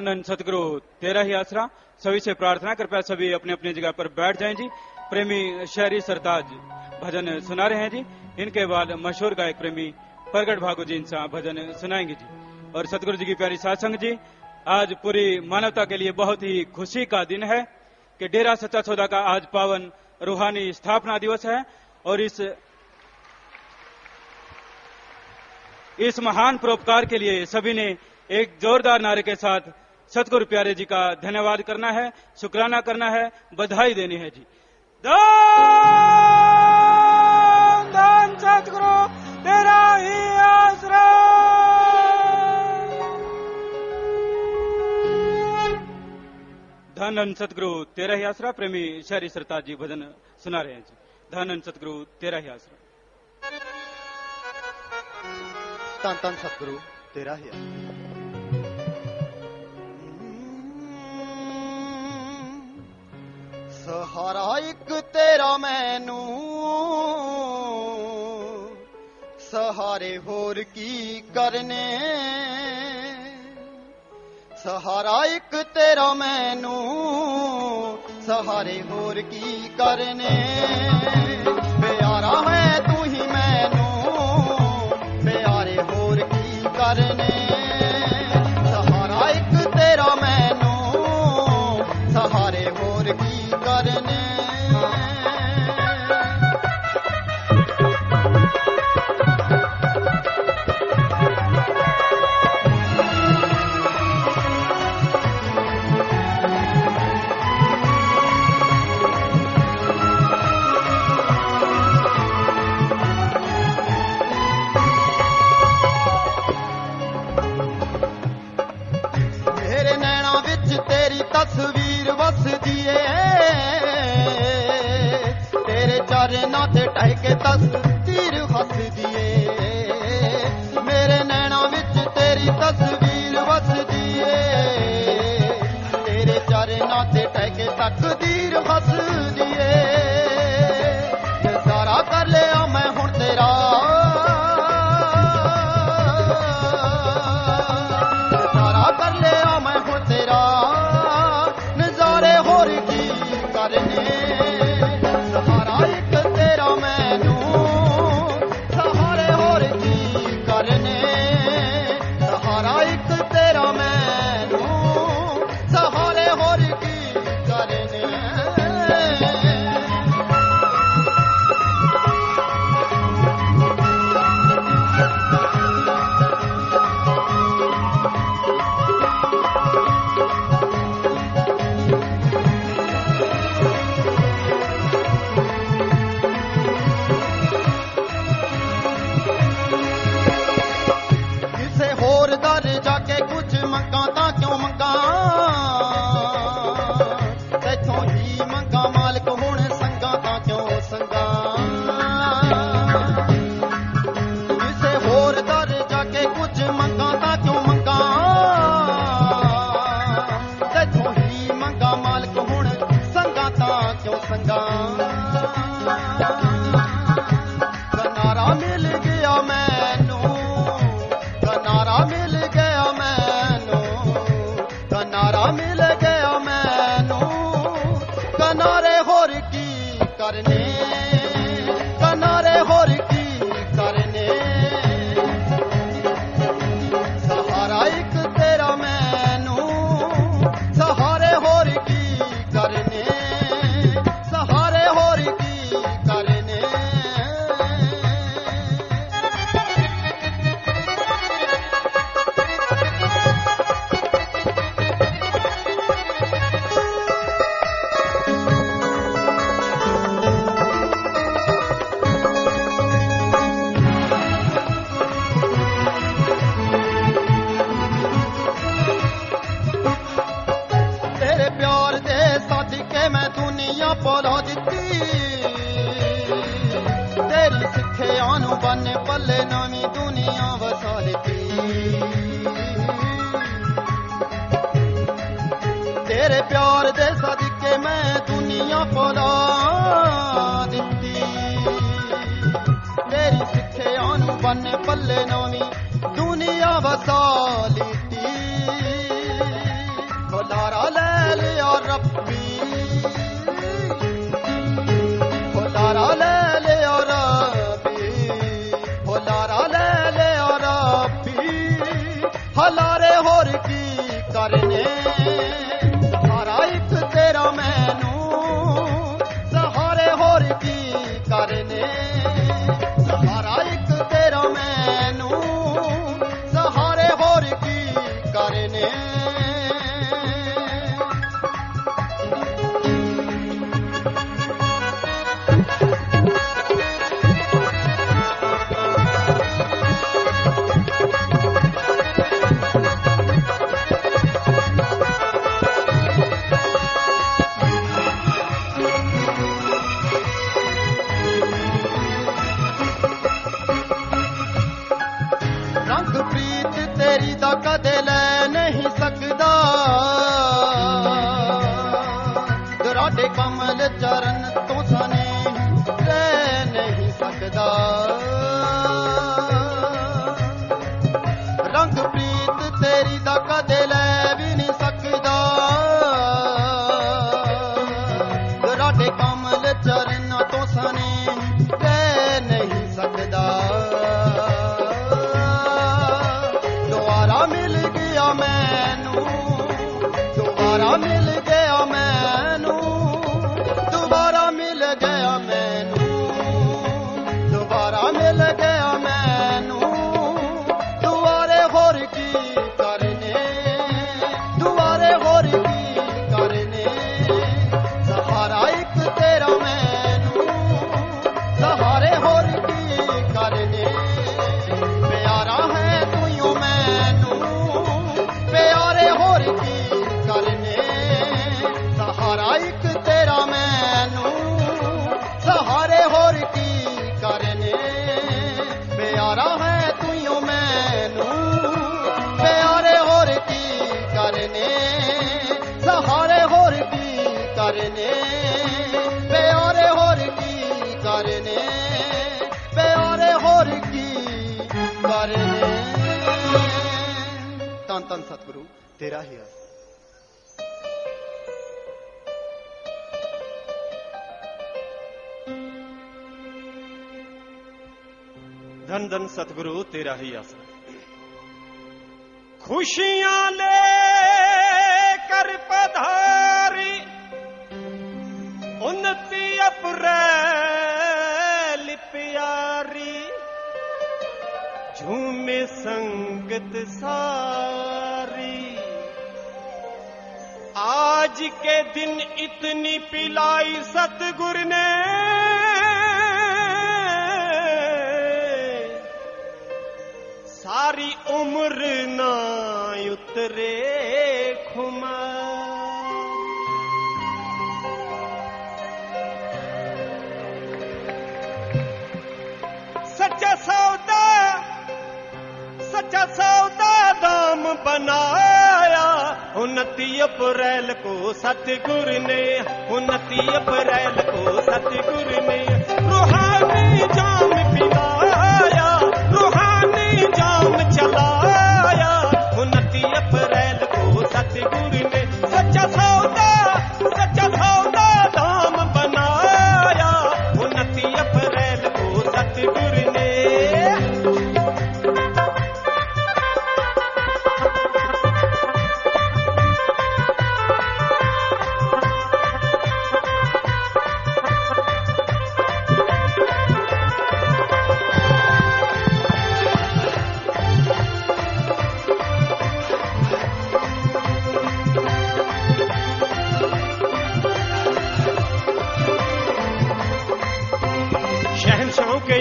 धन सतगुरु तेरा ही आसरा। सभी से प्रार्थना, कृपया सभी अपने अपनी जगह पर बैठ जाएं जी। प्रेमी शहरी सरताज भजन सुना रहे हैं जी। इनके बाद मशहूर गायक प्रेमी प्रगट भागु जी इनसा भजन सुनाएंगे जी। और सतगुरु जी की प्यारी साधसंग जी, आज पूरी मानवता के लिए बहुत ही खुशी का दिन है कि डेरा सच्चा सौदा का आज पावन रूहानी स्थापना दिवस है। और इस महान परोपकार के लिए सभी ने एक जोरदार नारे के साथ सतगुरु प्यारे जी का धन्यवाद करना है, शुक्राना करना है, बधाई देनी है जी। धन सतगुरु तेरा ही आसरा। धन सतगुरु तेरा ही आसरा। प्रेमी शहरी सरताज जी भजन सुना रहे हैं जी। धन सतगुरु तेरा ही आसरा। धन धन सतगुरु तेरा ही आसरा। सहारा एक तेरा मैनू, सहारे होर की करने। सहारा एक तेरा मैनू, सहारे होर की करने। प्यारा है तू ही मैनू, प्यारे होर की करने। सहारा एक तेरा मैनू, सहारे होर की करने। तस्वीर वसदी तेरे चरना ते ढह के तस्वीर हसदी। मेरे नैना विच तेरी तस्वीर वसदी, तेरे चरना ते ढह के तकदीर हसदी। सारा कर लिया मैं हुण तेरा, सारा कर लिया मैं हुण तेरा। सहारा एक तेरा मैनू, सहारे होर की करने। सहारा एक तेरा मैनू, सहारे होर की करने। जाके कुछ मंगा ता क्यों मंगा, तैथों ही मंगा मालिक हुण संगा ता क्यों संगा। किसे होर दर जाके कुछ मंगा ता क्यों मंगा, तैथों ही मंगा मालिक हुण संगा ता क्यों संगा। कनारा मिल गया मैनू, कनारा मिल गया मैनू, कनारा मिल गया मैनू। कनारे होर की करने, कनारे होर की करने। सहारा एक तेरा मैनू, सहारे होर की करने। सहारे होर की करने। पौधा दिती तेरी सिक्खिया नूं बन पल्ले नवीं दुनिया वसा दिती। तेरे प्यार दे सदके मैं दुनिया पौधा दिती, तेरी सिक्खिया नूं बन पल्ले नवीं दुनिया वसा लीती। ਤੁਹਾਡੇ ਕਮਲ ਚਰਨ ਤੋਂ ਸਨੇਹ ਰਹਿ ਨਹੀਂ ਸਕਦਾ ਰੰਗ ਪ੍ਰੀਤ ਤੇਰੀ ਦਾ ਕਦੇ ਲੈ ਵੀ ਨਹੀਂ ਸਕਦਾ ਤੁਹਾਡੇ ਕਮਲ ਚਰਨ ਤੋਂ ਸਨੇਹ ਰਹਿ ਨਹੀਂ ਸਕਦਾ ਦੁਆਰਾ ਮਿਲ ਗਿਆ ਮੈਨੂੰ ਦੁਬਾਰਾ ਮਿਲ ਗਿਆ ਮੈਨੂੰ ਦੁਬਾਰਾ ਮਿਲ ਗਿਆ ਮੈਨੂੰ ਦੁਬਾਰਾ ਮਿਲ ਗਿਆ ਮੈਨੂੰ ਦੁਆਰੇ ਹੋਰ ਕੀ ਕਰਨੇ ਦੁਆਰੇ ਹੋਰ ਕੀ ਕਰਨੇ ਸਹਾਰਾ ਇੱਕ ਤੇਰਾ ਮੈਨੂੰ ਸਹਾਰੇ ਹੋਰ ਕੀ ਕਰਨੇ ਪਿਆਰਾ ਹੈ ਤੂੰ ਮੈਨੂੰ ਪਿਆਰੇ ਹੋਰ ਕੀ ਕਰਨੇ ਸਹਾਰਾ ਇੱਕ ਤੇਰਾ ਮੈਨੂੰ ਸਹਾਰੇ ਹੋਰ ਕੀ ਕਰਨੇ ਪਿਆਰਾ ਹੈ ਤੂੰ ਮੈਨੂੰ ਪਿਆਰੇ ਹੋਰ ਕੀ ਕਰਨੇ ਸਹਾਰੇ ਹੋਰ ਕੀ ਕਰਨੇ ਪਿਆਰੇ ਹੋਰ ਕੀ ਕਰਨੇ ਪਿਆਰੇ ਹੋਰ ਕੀ ਕਰਨੇ ਧੰਨ ਧੰਨ ਸਤਿਗੁਰੂ ਤੇਰਾ ਹੀ ਆਸ धन धन सतगुरु तेरा ही आसरा खुशियां लेकर पधारी 29 अप्रैल प्यारी झूमे संगत सारी आज के दिन इतनी पिलाई सतगुरु ने सारी उम्र ना उतरे खुमा सच्चा सौदा दाम बनाया 29 अप्रैल को सतगुरु ने 29 अप्रैल को सतगुरु ने रूहानी जाम पिलाया रूहानी जाम चलाया 29 अप्रैल को सतगुरु ने सच्चा सौदा दाम बनाया 29 अप्रैल को सतगुरु ने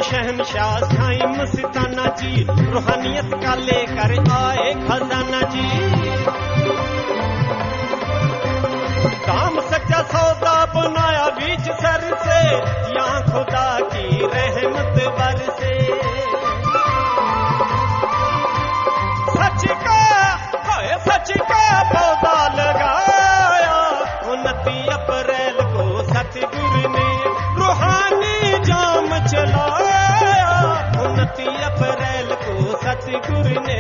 शहनशाह साईं मस्ताना जी रूहानियत का लेकर आए खजाना जी काम सच्चा सौदा बनाया बीच सर से यहाँ खुदा की रहमत बरसे सच का पौधा लगाया 29 अप्रैल को सतगुरु ने रूहानी जाम चलाया 29 अप्रैल को सतगुरु ने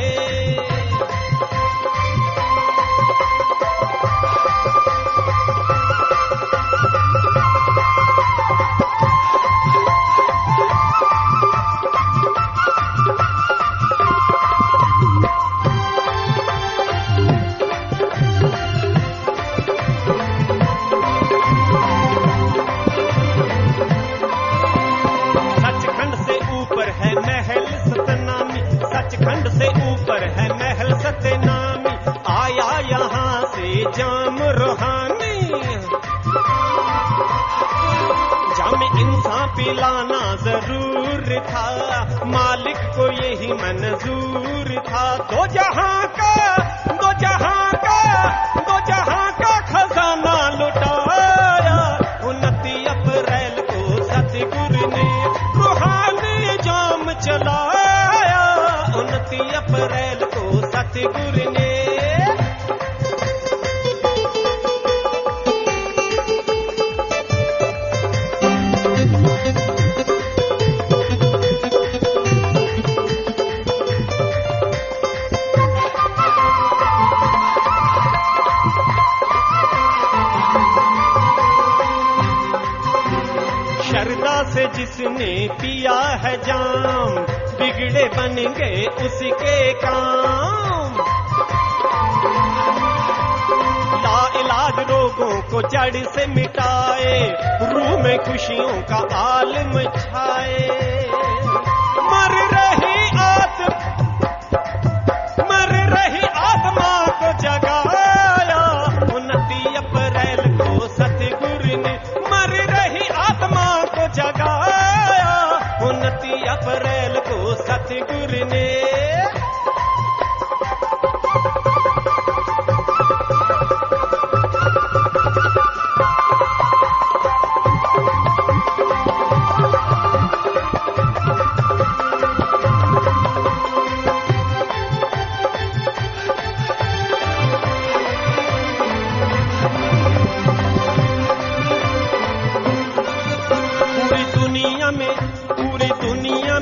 सचखंड से ऊपर है महल सतनामी आया यहाँ से जाम रूहानी जाम इंसान पिलाना जरूर था मालिक को यही मंजूर था दो जहां का खजाना लुटाया 29 अप्रैल को सतगुरु ने रूहानी जाम चलाया 29 अप्रैल को सतगुरु ने से जिसने पिया है जाम, बिगड़े बन गए उसके काम। लाइलाज रोगों को जड़ से मिटाए, रूह में खुशियों का आलम छाए। मर रही आत्मा को जगाया, 29 अप्रैल को सतगुरु ने। मर रही आत्मा को जगाया, 29 अप्रैल को सतगुरु ने।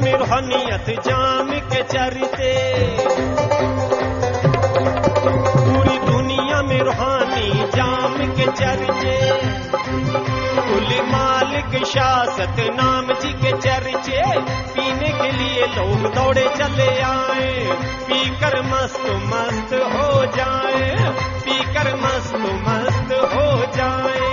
रूहानियत जाम के चरते, पूरी दुनिया में रूहानी जाम के चर्चे। कुल मालिक शासत नाम जी के चर्चे, पीने के लिए लोग दौड़े चले आए। पीकर मस्त मस्त हो जाए, पीकर मस्त मस्त हो जाए।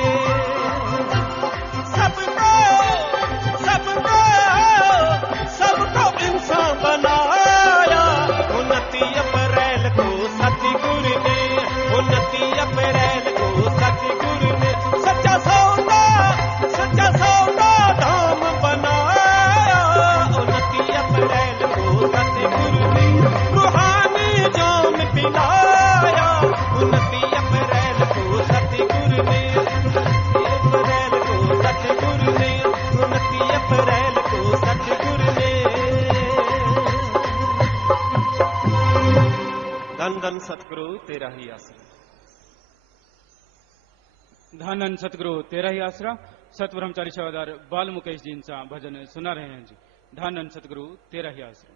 सबको इंसान बनाया, 29 अप्रैल को सतगुरु ने। 29 अप्रैल को सतगुरु ने सच्चा सौदा धाम बनाया, 29 अप्रैल को सतगुरु ने। रूहानी जाम पिलाया, 29 अप्रैल को सतगुरु ने। 29 अप्रैल को सतगुरु ने। 29 अप्रैल को सतगुरु ने। धन धन सतगुरु तेरा ही आसरा। धन धन सतगुरु तेरा ही आसरा। सतब्रह्मचारी सेवादार बाल मुकेश जींचा भजन सुना रहे हैं जी। धन धन सतगुरु तेरा ही आसरा।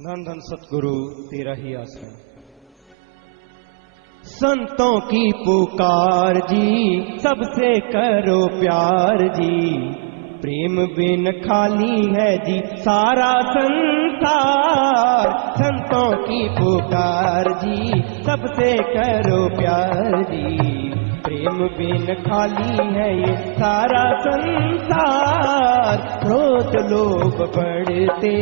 धन धन सतगुरु तेरा ही आसरा। संतों की पुकार जी, सबसे करो प्यार जी। प्रेम बिन खाली है जी सारा संसार। संतों की पुकार जी, सबसे करो प्यार जी। प्रेम बिन खाली है ये सारा संसार। क्रोध लोभ बढ़ते,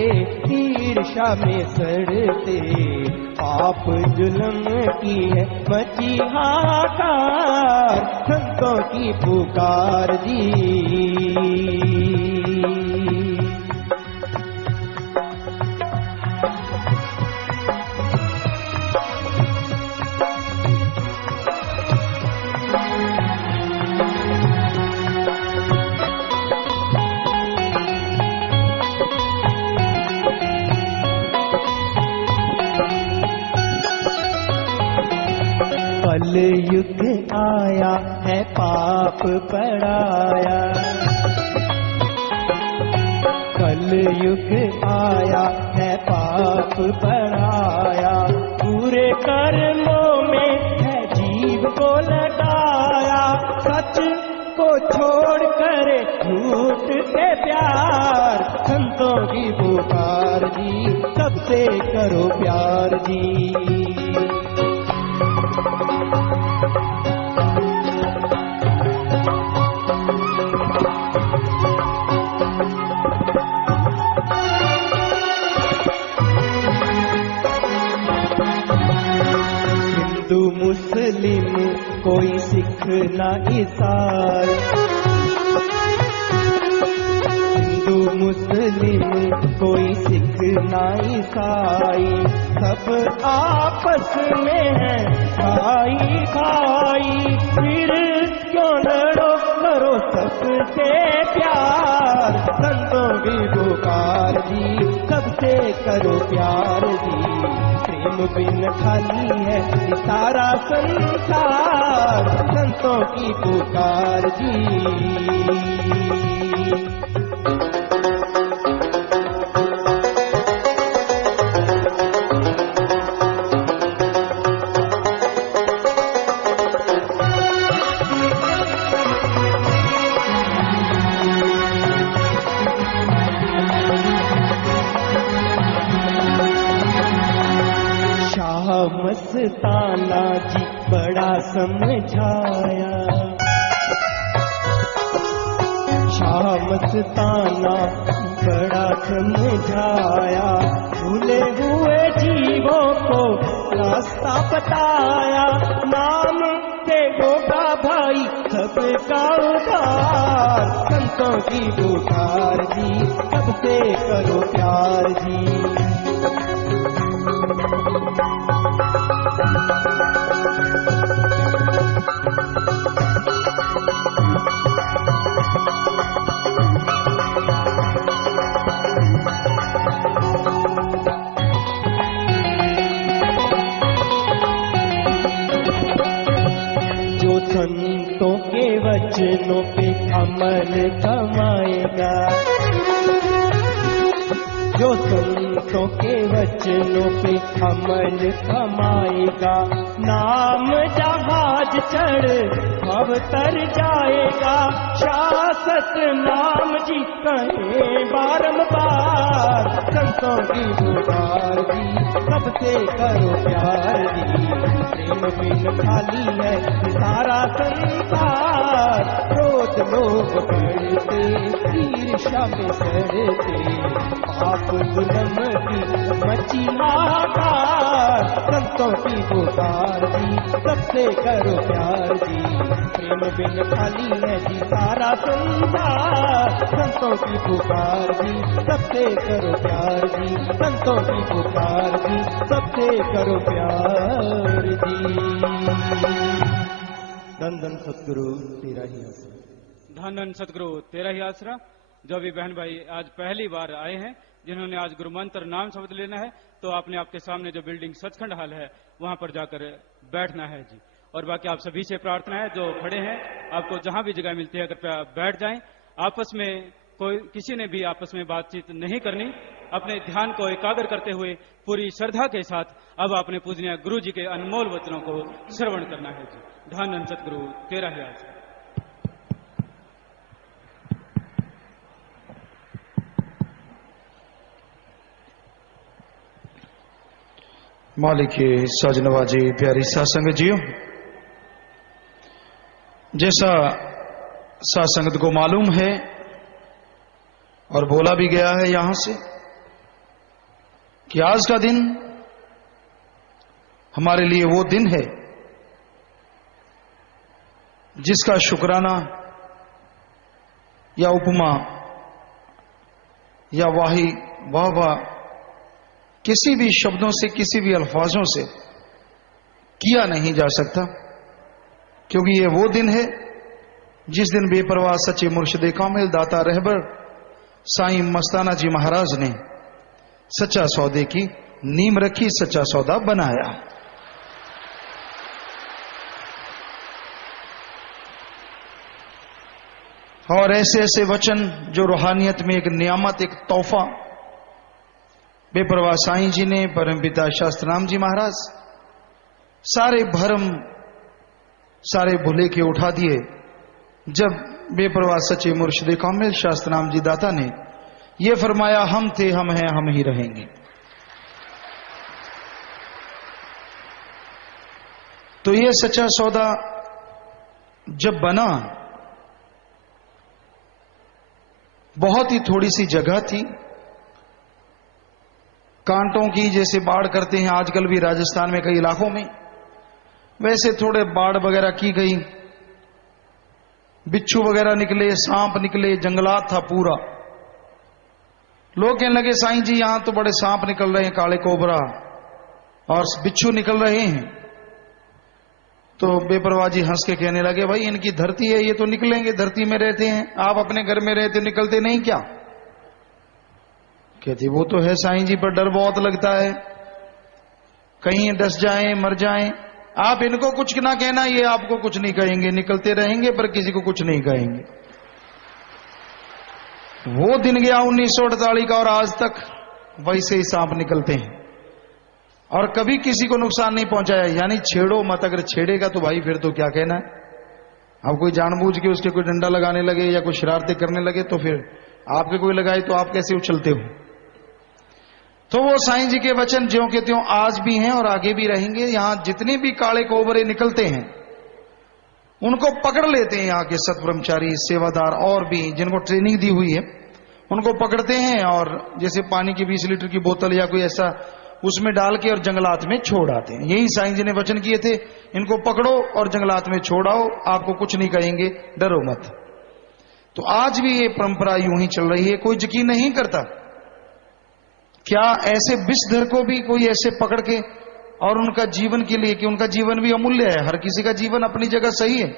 ईर्ष्या में सड़ते, पाप जुल्म की है मची हाहाकार। संतों की पुकार जी। कलयुग आया है पाप बढ़ाया, कलयुग आया है पाप बढ़ाया। पूरे कर्मों में है जीव को लगाया। सच को छोड़ कर झूठ के प्यार। संतों की पुकार जी, सबसे करो प्यार जी। हिंदू मुस्लिम कोई सिख ना ईसाई, हिंदू मुस्लिम कोई सिख ना ईसाई। सब आपस में है भाई भाई। फिर क्यों लड़ो, करो सबसे प्यार। संतों की पुकार जी, सबसे करो प्यार जी। प्रेम बिन खाली है सारा संसार। संतों की पुकार जी। मस्ताना जी बड़ा समझाया, शाह मस्ताना बड़ा समझाया, भूले हुए जीवों को रास्ता बताया, नाम से होगा भाई सबका उद्धार, संतों की पुकार जी सबसे करो प्यार जी। जो संतों के वचनों पे अमल कमाएगा, जो संतों के वचनों पे अमल कमाएगा, नाम जहाज चढ़ भव तर जाएगा, शासत नाम जी कहे बारंबार, संतों की पुकार जी सबसे करो प्यार जी, प्रेम बिन खाली है सारा संसार, क्रोध लोग बढ़ते ईर्ष्या में सड़ते, पाप जुल्म की मची हाहाकार, संतों की पुकार जी सबसे करो प्यार जी, प्रेम बिन खाली है जी सारा संसार, संतों की पुकार जी सबसे करो प्यार जी, संतों की पुकार जी सबसे करो प्यार जी। धन धन सतगुरु तेरा ही आसरा, धन धन सतगुरु तेरा ही आसरा। जो भी बहन भाई आज पहली बार आए हैं, जिन्होंने आज गुरु मंत्र नाम शब्द लेना है, तो आपने आपके सामने जो बिल्डिंग सचखंड हाल है वहां पर जाकर बैठना है जी। और बाकी आप सभी से प्रार्थना है, जो खड़े हैं आपको जहां भी जगह मिलती है कृपया बैठ जाएं। आपस में कोई किसी ने भी आपस में बातचीत नहीं करनी, अपने ध्यान को एकाग्र करते हुए पूरी श्रद्धा के साथ अब आपने पूजनीय गुरु जी के अनमोल वचनों को श्रवण करना है जी। धन धन सतगुरु तेरा ही आसरा। मालिक साजनवाजी प्यारी सासंगत जियो, जैसा सासंगत को मालूम है और बोला भी गया है यहां से कि आज का दिन हमारे लिए वो दिन है जिसका शुक्राना या उपमा या वाह किसी भी शब्दों से, किसी भी अल्फाजों से किया नहीं जा सकता, क्योंकि ये वो दिन है जिस दिन बेपरवाह सच्चे मुर्शिद कामिल दाता रहबर साईं मस्ताना जी महाराज ने सच्चा सौदे की नींव रखी, सच्चा सौदा बनाया। और ऐसे ऐसे वचन जो रूहानियत में एक नियामत, एक तोहफा बेपरवाह साईं जी ने, परमपिता शास्त्रनाम जी महाराज सारे भरम, सारे भुले के उठा दिए जब बेपरवाह सच्चे मुर्शिद कामिल शास्त्रनाम जी दाता ने ये फरमाया, हम थे, हम हैं, हम ही रहेंगे। तो ये सच्चा सौदा जब बना, बहुत ही थोड़ी सी जगह थी, कांटों की जैसे बाढ़ करते हैं आजकल भी राजस्थान में कई इलाकों में, वैसे थोड़े बाढ़ वगैरह की गई, बिच्छू वगैरह निकले, सांप निकले, जंगलात था पूरा। लोग कहने लगे साईं जी यहां तो बड़े सांप निकल रहे हैं, काले कोबरा और बिच्छू निकल रहे हैं। तो बेपरवाह जी हंस के कहने लगे, भाई इनकी धरती है, ये तो निकलेंगे, धरती में रहते हैं, आप अपने घर में रहते निकलते नहीं क्या? कहती वो तो है साईं जी, पर डर बहुत लगता है, कहीं डस जाएं, मर जाएं। आप इनको कुछ ना कहना, ये आपको कुछ नहीं कहेंगे, निकलते रहेंगे पर किसी को कुछ नहीं कहेंगे। वो दिन गया 1948 का और आज तक वैसे ही सांप निकलते हैं और कभी किसी को नुकसान नहीं पहुंचाया। यानी छेड़ो मत, अगर छेड़ेगा तो भाई फिर तो क्या कहना है। अब कोई जानबूझ के उसके कोई डंडा लगाने लगे या कोई शरारतें करने लगे तो फिर आपके कोई लगाए तो आप कैसे उछलते हो। तो वो साईं जी के वचन ज्यों के त्यों आज भी हैं और आगे भी रहेंगे। यहां जितने भी काले कोबरे निकलते हैं उनको पकड़ लेते हैं यहाँ के सतब्रह्मचारी, सेवादार और भी जिनको ट्रेनिंग दी हुई है उनको पकड़ते हैं और जैसे पानी की 20 लीटर की बोतल या कोई ऐसा उसमें डाल के और जंगलात में छोड़ आते हैं। यही साईं जी ने वचन किए थे, इनको पकड़ो और जंगलात में छोड़ाओ, आपको कुछ नहीं कहेंगे, डरो मत। तो आज भी ये परंपरा यूं ही चल रही है। कोई यकीन नहीं करता क्या ऐसे विषधर को भी कोई ऐसे पकड़ के और उनका जीवन के लिए, कि उनका जीवन भी अमूल्य है, हर किसी का जीवन अपनी जगह सही है,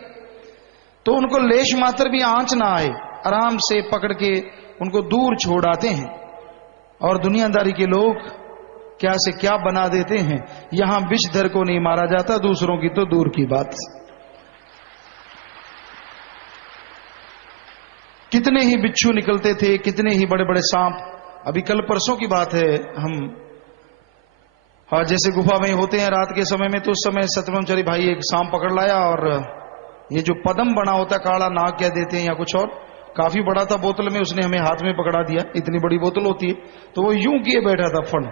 तो उनको लेश मात्र भी आंच ना आए, आराम से पकड़ के उनको दूर छोड़ आते हैं। और दुनियादारी के लोग क्या से क्या बना देते हैं। यहां विषधर को नहीं मारा जाता, दूसरों की तो दूर की बात। कितने ही बिच्छू निकलते थे, कितने ही बड़े बड़े सांप। अभी कल परसों की बात है, हम जैसे गुफा में होते हैं रात के समय में, तो उस समय सतब्रह्मचारी भाई एक सांप पकड़ लाया और ये जो पदम बना होता, काला नाग कह देते हैं या कुछ और, काफी बड़ा था बोतल में, उसने हमें हाथ में पकड़ा दिया। इतनी बड़ी बोतल होती है, तो वो यूं किए बैठा था, फण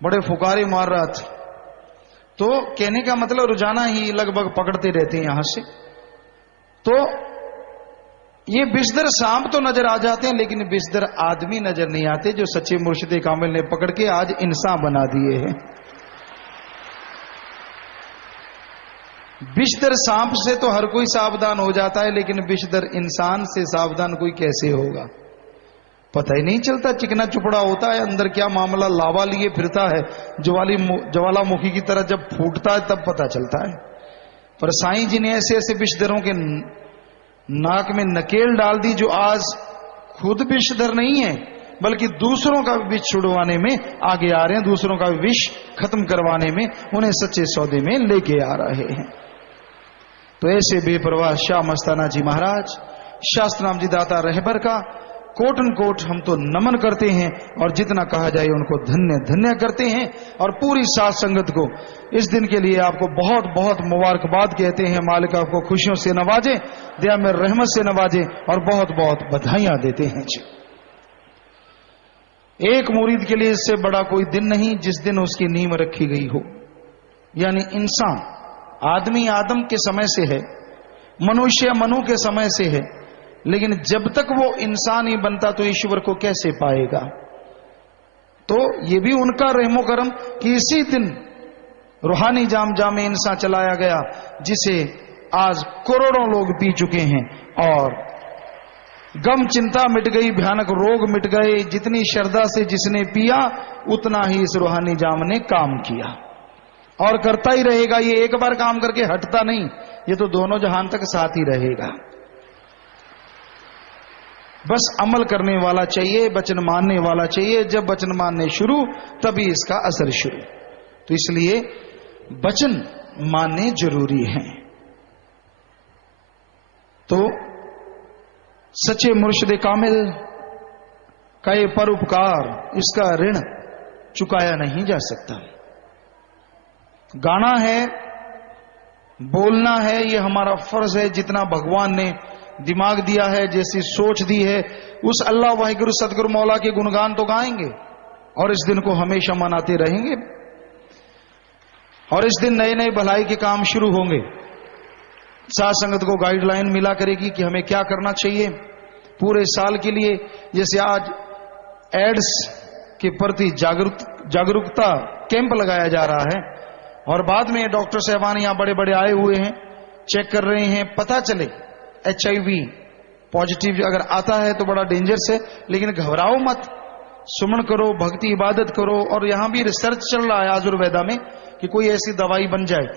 बड़े फुकारे मार रहा था। तो कहने का मतलब रोजाना ही लगभग पकड़ते रहते हैं यहां से। तो ये विषधर सांप तो नजर आ जाते हैं, लेकिन विषधर आदमी नजर नहीं आते, जो सच्चे मुर्शिद कामिल ने पकड़ के आज इंसान बना दिए हैं। विषधर सांप से तो हर कोई सावधान हो जाता है, लेकिन विषधर इंसान से सावधान कोई कैसे होगा, पता ही नहीं चलता। चिकना चुपड़ा होता है, अंदर क्या मामला, लावा लिए फिरता है, ज्वालामुखी की तरह जब फूटता है तब पता चलता है। पर साईं जी ने ऐसे ऐसे विषधरों के नाक में नकेल डाल दी, जो आज खुद विषधर नहीं है बल्कि दूसरों का विष छुड़वाने में आगे आ रहे हैं, दूसरों का विष खत्म करवाने में उन्हें सच्चे सौदे में लेके आ रहे हैं। तो ऐसे बेपरवाह शाह मस्ताना जी महाराज, शास्त्रनाम जी दाता रहबर का कोटन कोट हम तो नमन करते हैं, और जितना कहा जाए उनको धन्य धन्य करते हैं। और पूरी साथ संगत को इस दिन के लिए आपको बहुत बहुत मुबारकबाद कहते हैं। मालिक आपको खुशियों से नवाजे, दया में रहमत से नवाजे, और बहुत बहुत बधाइयां देते हैं जी। एक मुरीद के लिए इससे बड़ा कोई दिन नहीं जिस दिन उसकी नींव रखी गई हो। यानी इंसान, आदमी आदम के समय से है, मनुष्य मनु के समय से है, लेकिन जब तक वो इंसान ही बनता तो ईश्वर को कैसे पाएगा। तो ये भी उनका रहमो करम कि इसी दिन रूहानी जाम जामे इंसान चलाया गया, जिसे आज करोड़ों लोग पी चुके हैं, और गम चिंता मिट गई, भयानक रोग मिट गए। जितनी श्रद्धा से जिसने पिया, उतना ही इस रूहानी जाम ने काम किया और करता ही रहेगा। ये एक बार काम करके हटता नहीं, ये तो दोनों जहान तक साथ ही रहेगा। बस अमल करने वाला चाहिए, वचन मानने वाला चाहिए। जब वचन मानने शुरू, तभी इसका असर शुरू। तो इसलिए वचन मानने जरूरी है। तो सच्चे मुर्शिद कामिल का ये परोपकार, इसका ऋण चुकाया नहीं जा सकता। गाना है, बोलना है, ये हमारा फर्ज है। जितना भगवान ने दिमाग दिया है, जैसी सोच दी है, उस अल्लाह वाहिगुरु सतगुरु मौला के गुणगान तो गाएंगे, और इस दिन को हमेशा मनाते रहेंगे। और इस दिन नए नए भलाई के काम शुरू होंगे। साथ संगत को गाइडलाइन मिला करेगी कि हमें क्या करना चाहिए पूरे साल के लिए। जैसे आज एड्स के प्रति जागरूकता कैंप लगाया जा रहा है, और बाद में डॉक्टर साहबान यहां बड़े बड़े आए हुए हैं, चेक कर रहे हैं, पता चले HIV पॉजिटिव अगर आता है तो बड़ा डेंजरस है। लेकिन घबराओ मत, सुमन करो, भक्ति इबादत करो। और यहां भी रिसर्च चल रहा है आयुर्वेदा में कि कोई ऐसी दवाई बन जाए।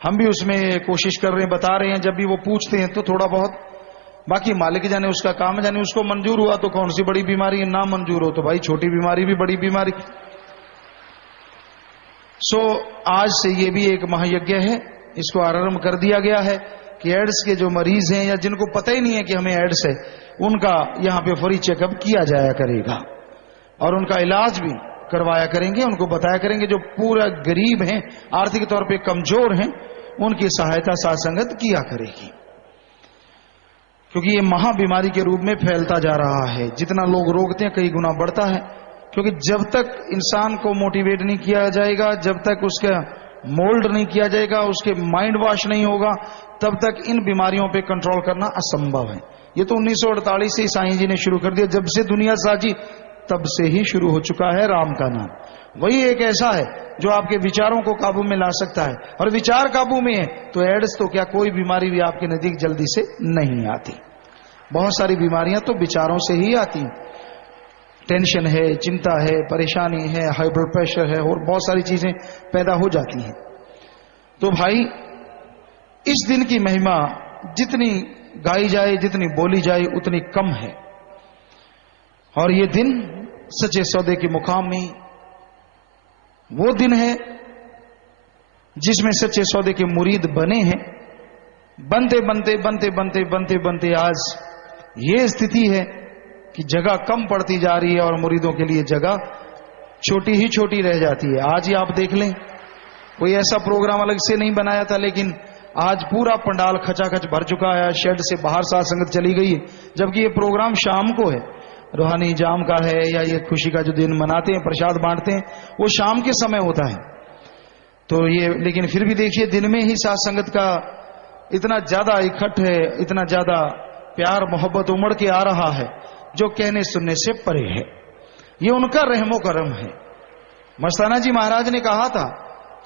हम भी उसमें कोशिश कर रहे हैं, बता रहे हैं। जब भी वो पूछते हैं तो थोड़ा बहुत, बाकी मालिक जाने उसका काम, जाने उसको मंजूर हुआ तो कौन सी बड़ी बीमारी है, ना मंजूर हो तो भाई छोटी बीमारी भी बड़ी बीमारी। आज से ये भी एक महायज्ञ है, इसको आरंभ कर दिया गया है कि एड्स के जो मरीज हैं या जिनको पता ही नहीं है कि हमें एड्स है, उनका यहां पे फ्री चेकअप किया जाया करेगा, और उनका इलाज भी करवाया करेंगे, उनको बताया करेंगे। जो पूरा गरीब हैं, आर्थिक तौर पे कमजोर हैं, उनकी सहायता साथ संगत किया करेगी। क्योंकि ये महाबीमारी के रूप में फैलता जा रहा है। जितना लोग रोकते हैं कई गुना बढ़ता है। क्योंकि जब तक इंसान को मोटिवेट नहीं किया जाएगा, जब तक उसका मोल्ड नहीं किया जाएगा, उसके माइंड वॉश नहीं होगा, तब तक इन बीमारियों पे कंट्रोल करना असंभव है। ये तो 1948 से साईं जी ने शुरू कर दिया। जब से दुनिया साजी तब से ही शुरू हो चुका है राम का नाम। वही एक ऐसा है जो आपके विचारों को काबू में ला सकता है, और विचार काबू में है तो एड्स तो क्या कोई बीमारी भी आपके नजदीक जल्दी से नहीं आती। बहुत सारी बीमारियां तो विचारों से ही आती हैं। टेंशन है, चिंता है, परेशानी है, हाई ब्लड प्रेशर है, और बहुत सारी चीजें पैदा हो जाती हैं। तो भाई इस दिन की महिमा जितनी गाई जाए, जितनी बोली जाए, उतनी कम है। और ये दिन सच्चे सौदे के मुकाम में वो दिन है जिसमें सच्चे सौदे के मुरीद बने हैं। बनते बनते बनते बनते बनते बनते आज ये स्थिति है कि जगह कम पड़ती जा रही है और मुरीदों के लिए जगह छोटी ही छोटी रह जाती है। आज ही आप देख लें, कोई ऐसा प्रोग्राम अलग से नहीं बनाया था, लेकिन आज पूरा पंडाल खचाखच भर चुका है। शेड से बाहर साथ संगत चली गई है, जबकि ये प्रोग्राम शाम को है, रूहानी जाम का है, या ये खुशी का जो दिन मनाते हैं, प्रसाद बांटते हैं, वो शाम के समय होता है। तो ये, लेकिन फिर भी देखिए दिन में ही साथ संगत का इतना ज्यादा इकट्ठ है, इतना ज्यादा प्यार मोहब्बत उमड़ के आ रहा है जो कहने सुनने से परे है। ये उनका रहमो करम है। मस्ताना जी महाराज ने कहा था,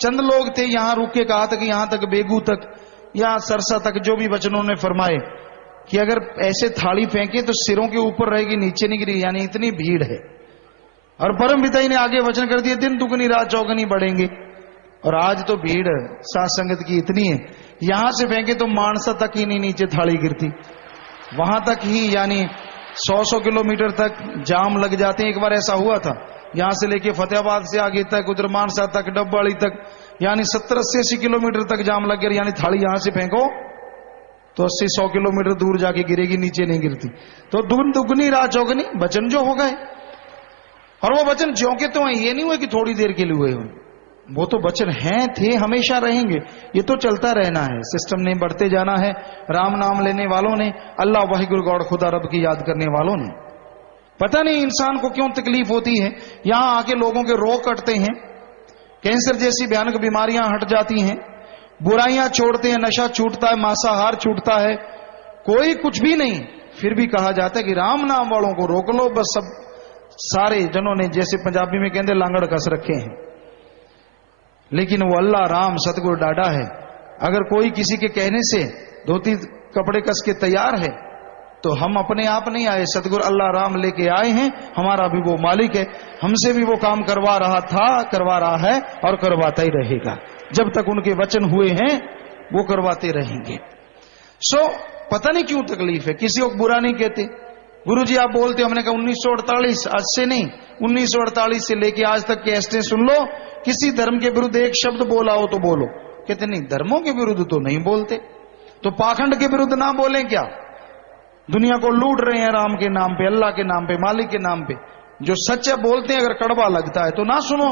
चंद लोग थे यहां रुक के कहा था कि यहां तक बेगू तक या सरसा तक, जो भी वचनों ने फरमाए कि अगर ऐसे थाली फेंके तो सिरों के ऊपर रहेगी, नीचे नहीं गिरी, यानी इतनी भीड़ है। और परम पिता ने आगे वचन कर दिए, दिन दुगनी रात चौगनी बढ़ेंगे। और आज तो भीड़ साथ संगत की इतनी है, यहां से फेंके तो मानसा तक ही नहीं नीचे थाली गिरती, वहां तक ही, यानी 100 किलोमीटर तक जाम लग जाते हैं। एक बार ऐसा हुआ था, यहां से लेके फतेहाबाद से आगे तक, उधर मानसा तक, डब्बाड़ी तक, यानी 70-80 किलोमीटर तक जाम लग गया। यानी थाली यहां से फेंको तो 80-100 किलोमीटर दूर जाके गिरेगी, नीचे नहीं गिरती। तो दुगनी रात चौगनी वचन जो हो गए, और वो वचन ज्यों के तो ये नहीं हुए कि थोड़ी देर के लिए हुए हो, वो तो वचन हैं, थे, हमेशा रहेंगे। ये तो चलता रहना है, सिस्टम ने बढ़ते जाना है। राम नाम लेने वालों ने, अल्लाह वाहिगुरु गॉड खुदा रब की याद करने वालों ने, पता नहीं इंसान को क्यों तकलीफ होती है। यहां आके लोगों के रोग कटते हैं, कैंसर जैसी भयानक बीमारियां हट जाती हैं, बुराइयां छोड़ते हैं, नशा छूटता है, मांसाहार छूटता है, कोई कुछ भी नहीं। फिर भी कहा जाता है कि राम नाम वालों को रोक लो। बस सब सारे जनों ने, जैसे पंजाबी में कहते, लांगड़ कस रखे हैं। लेकिन वो अल्लाह राम सतगुरु डाडा है। अगर कोई किसी के कहने से धोती कपड़े कस के तैयार है तो हम अपने आप नहीं आए, सतगुरु अल्लाह राम लेके आए हैं। हमारा भी वो मालिक है, हमसे भी वो काम करवा रहा था, करवा रहा है और करवाता ही रहेगा। जब तक उनके वचन हुए हैं वो करवाते रहेंगे। पता नहीं क्यों तकलीफ है, किसी को बुरा नहीं कहते। गुरुजी आप बोलते, हमने कहा 1948, आज से नहीं, 1948 से लेके आज तक के ऐसे सुन लो, किसी धर्म के विरुद्ध एक शब्द बोला हो तो बोलो। कहते नहीं, धर्मों के विरुद्ध तो नहीं बोलते, तो पाखंड के विरुद्ध ना बोलें क्या? दुनिया को लूट रहे हैं राम के नाम पे, अल्लाह के नाम पे, मालिक के नाम पे। जो सच है बोलते हैं, अगर कड़वा लगता है तो ना सुनो,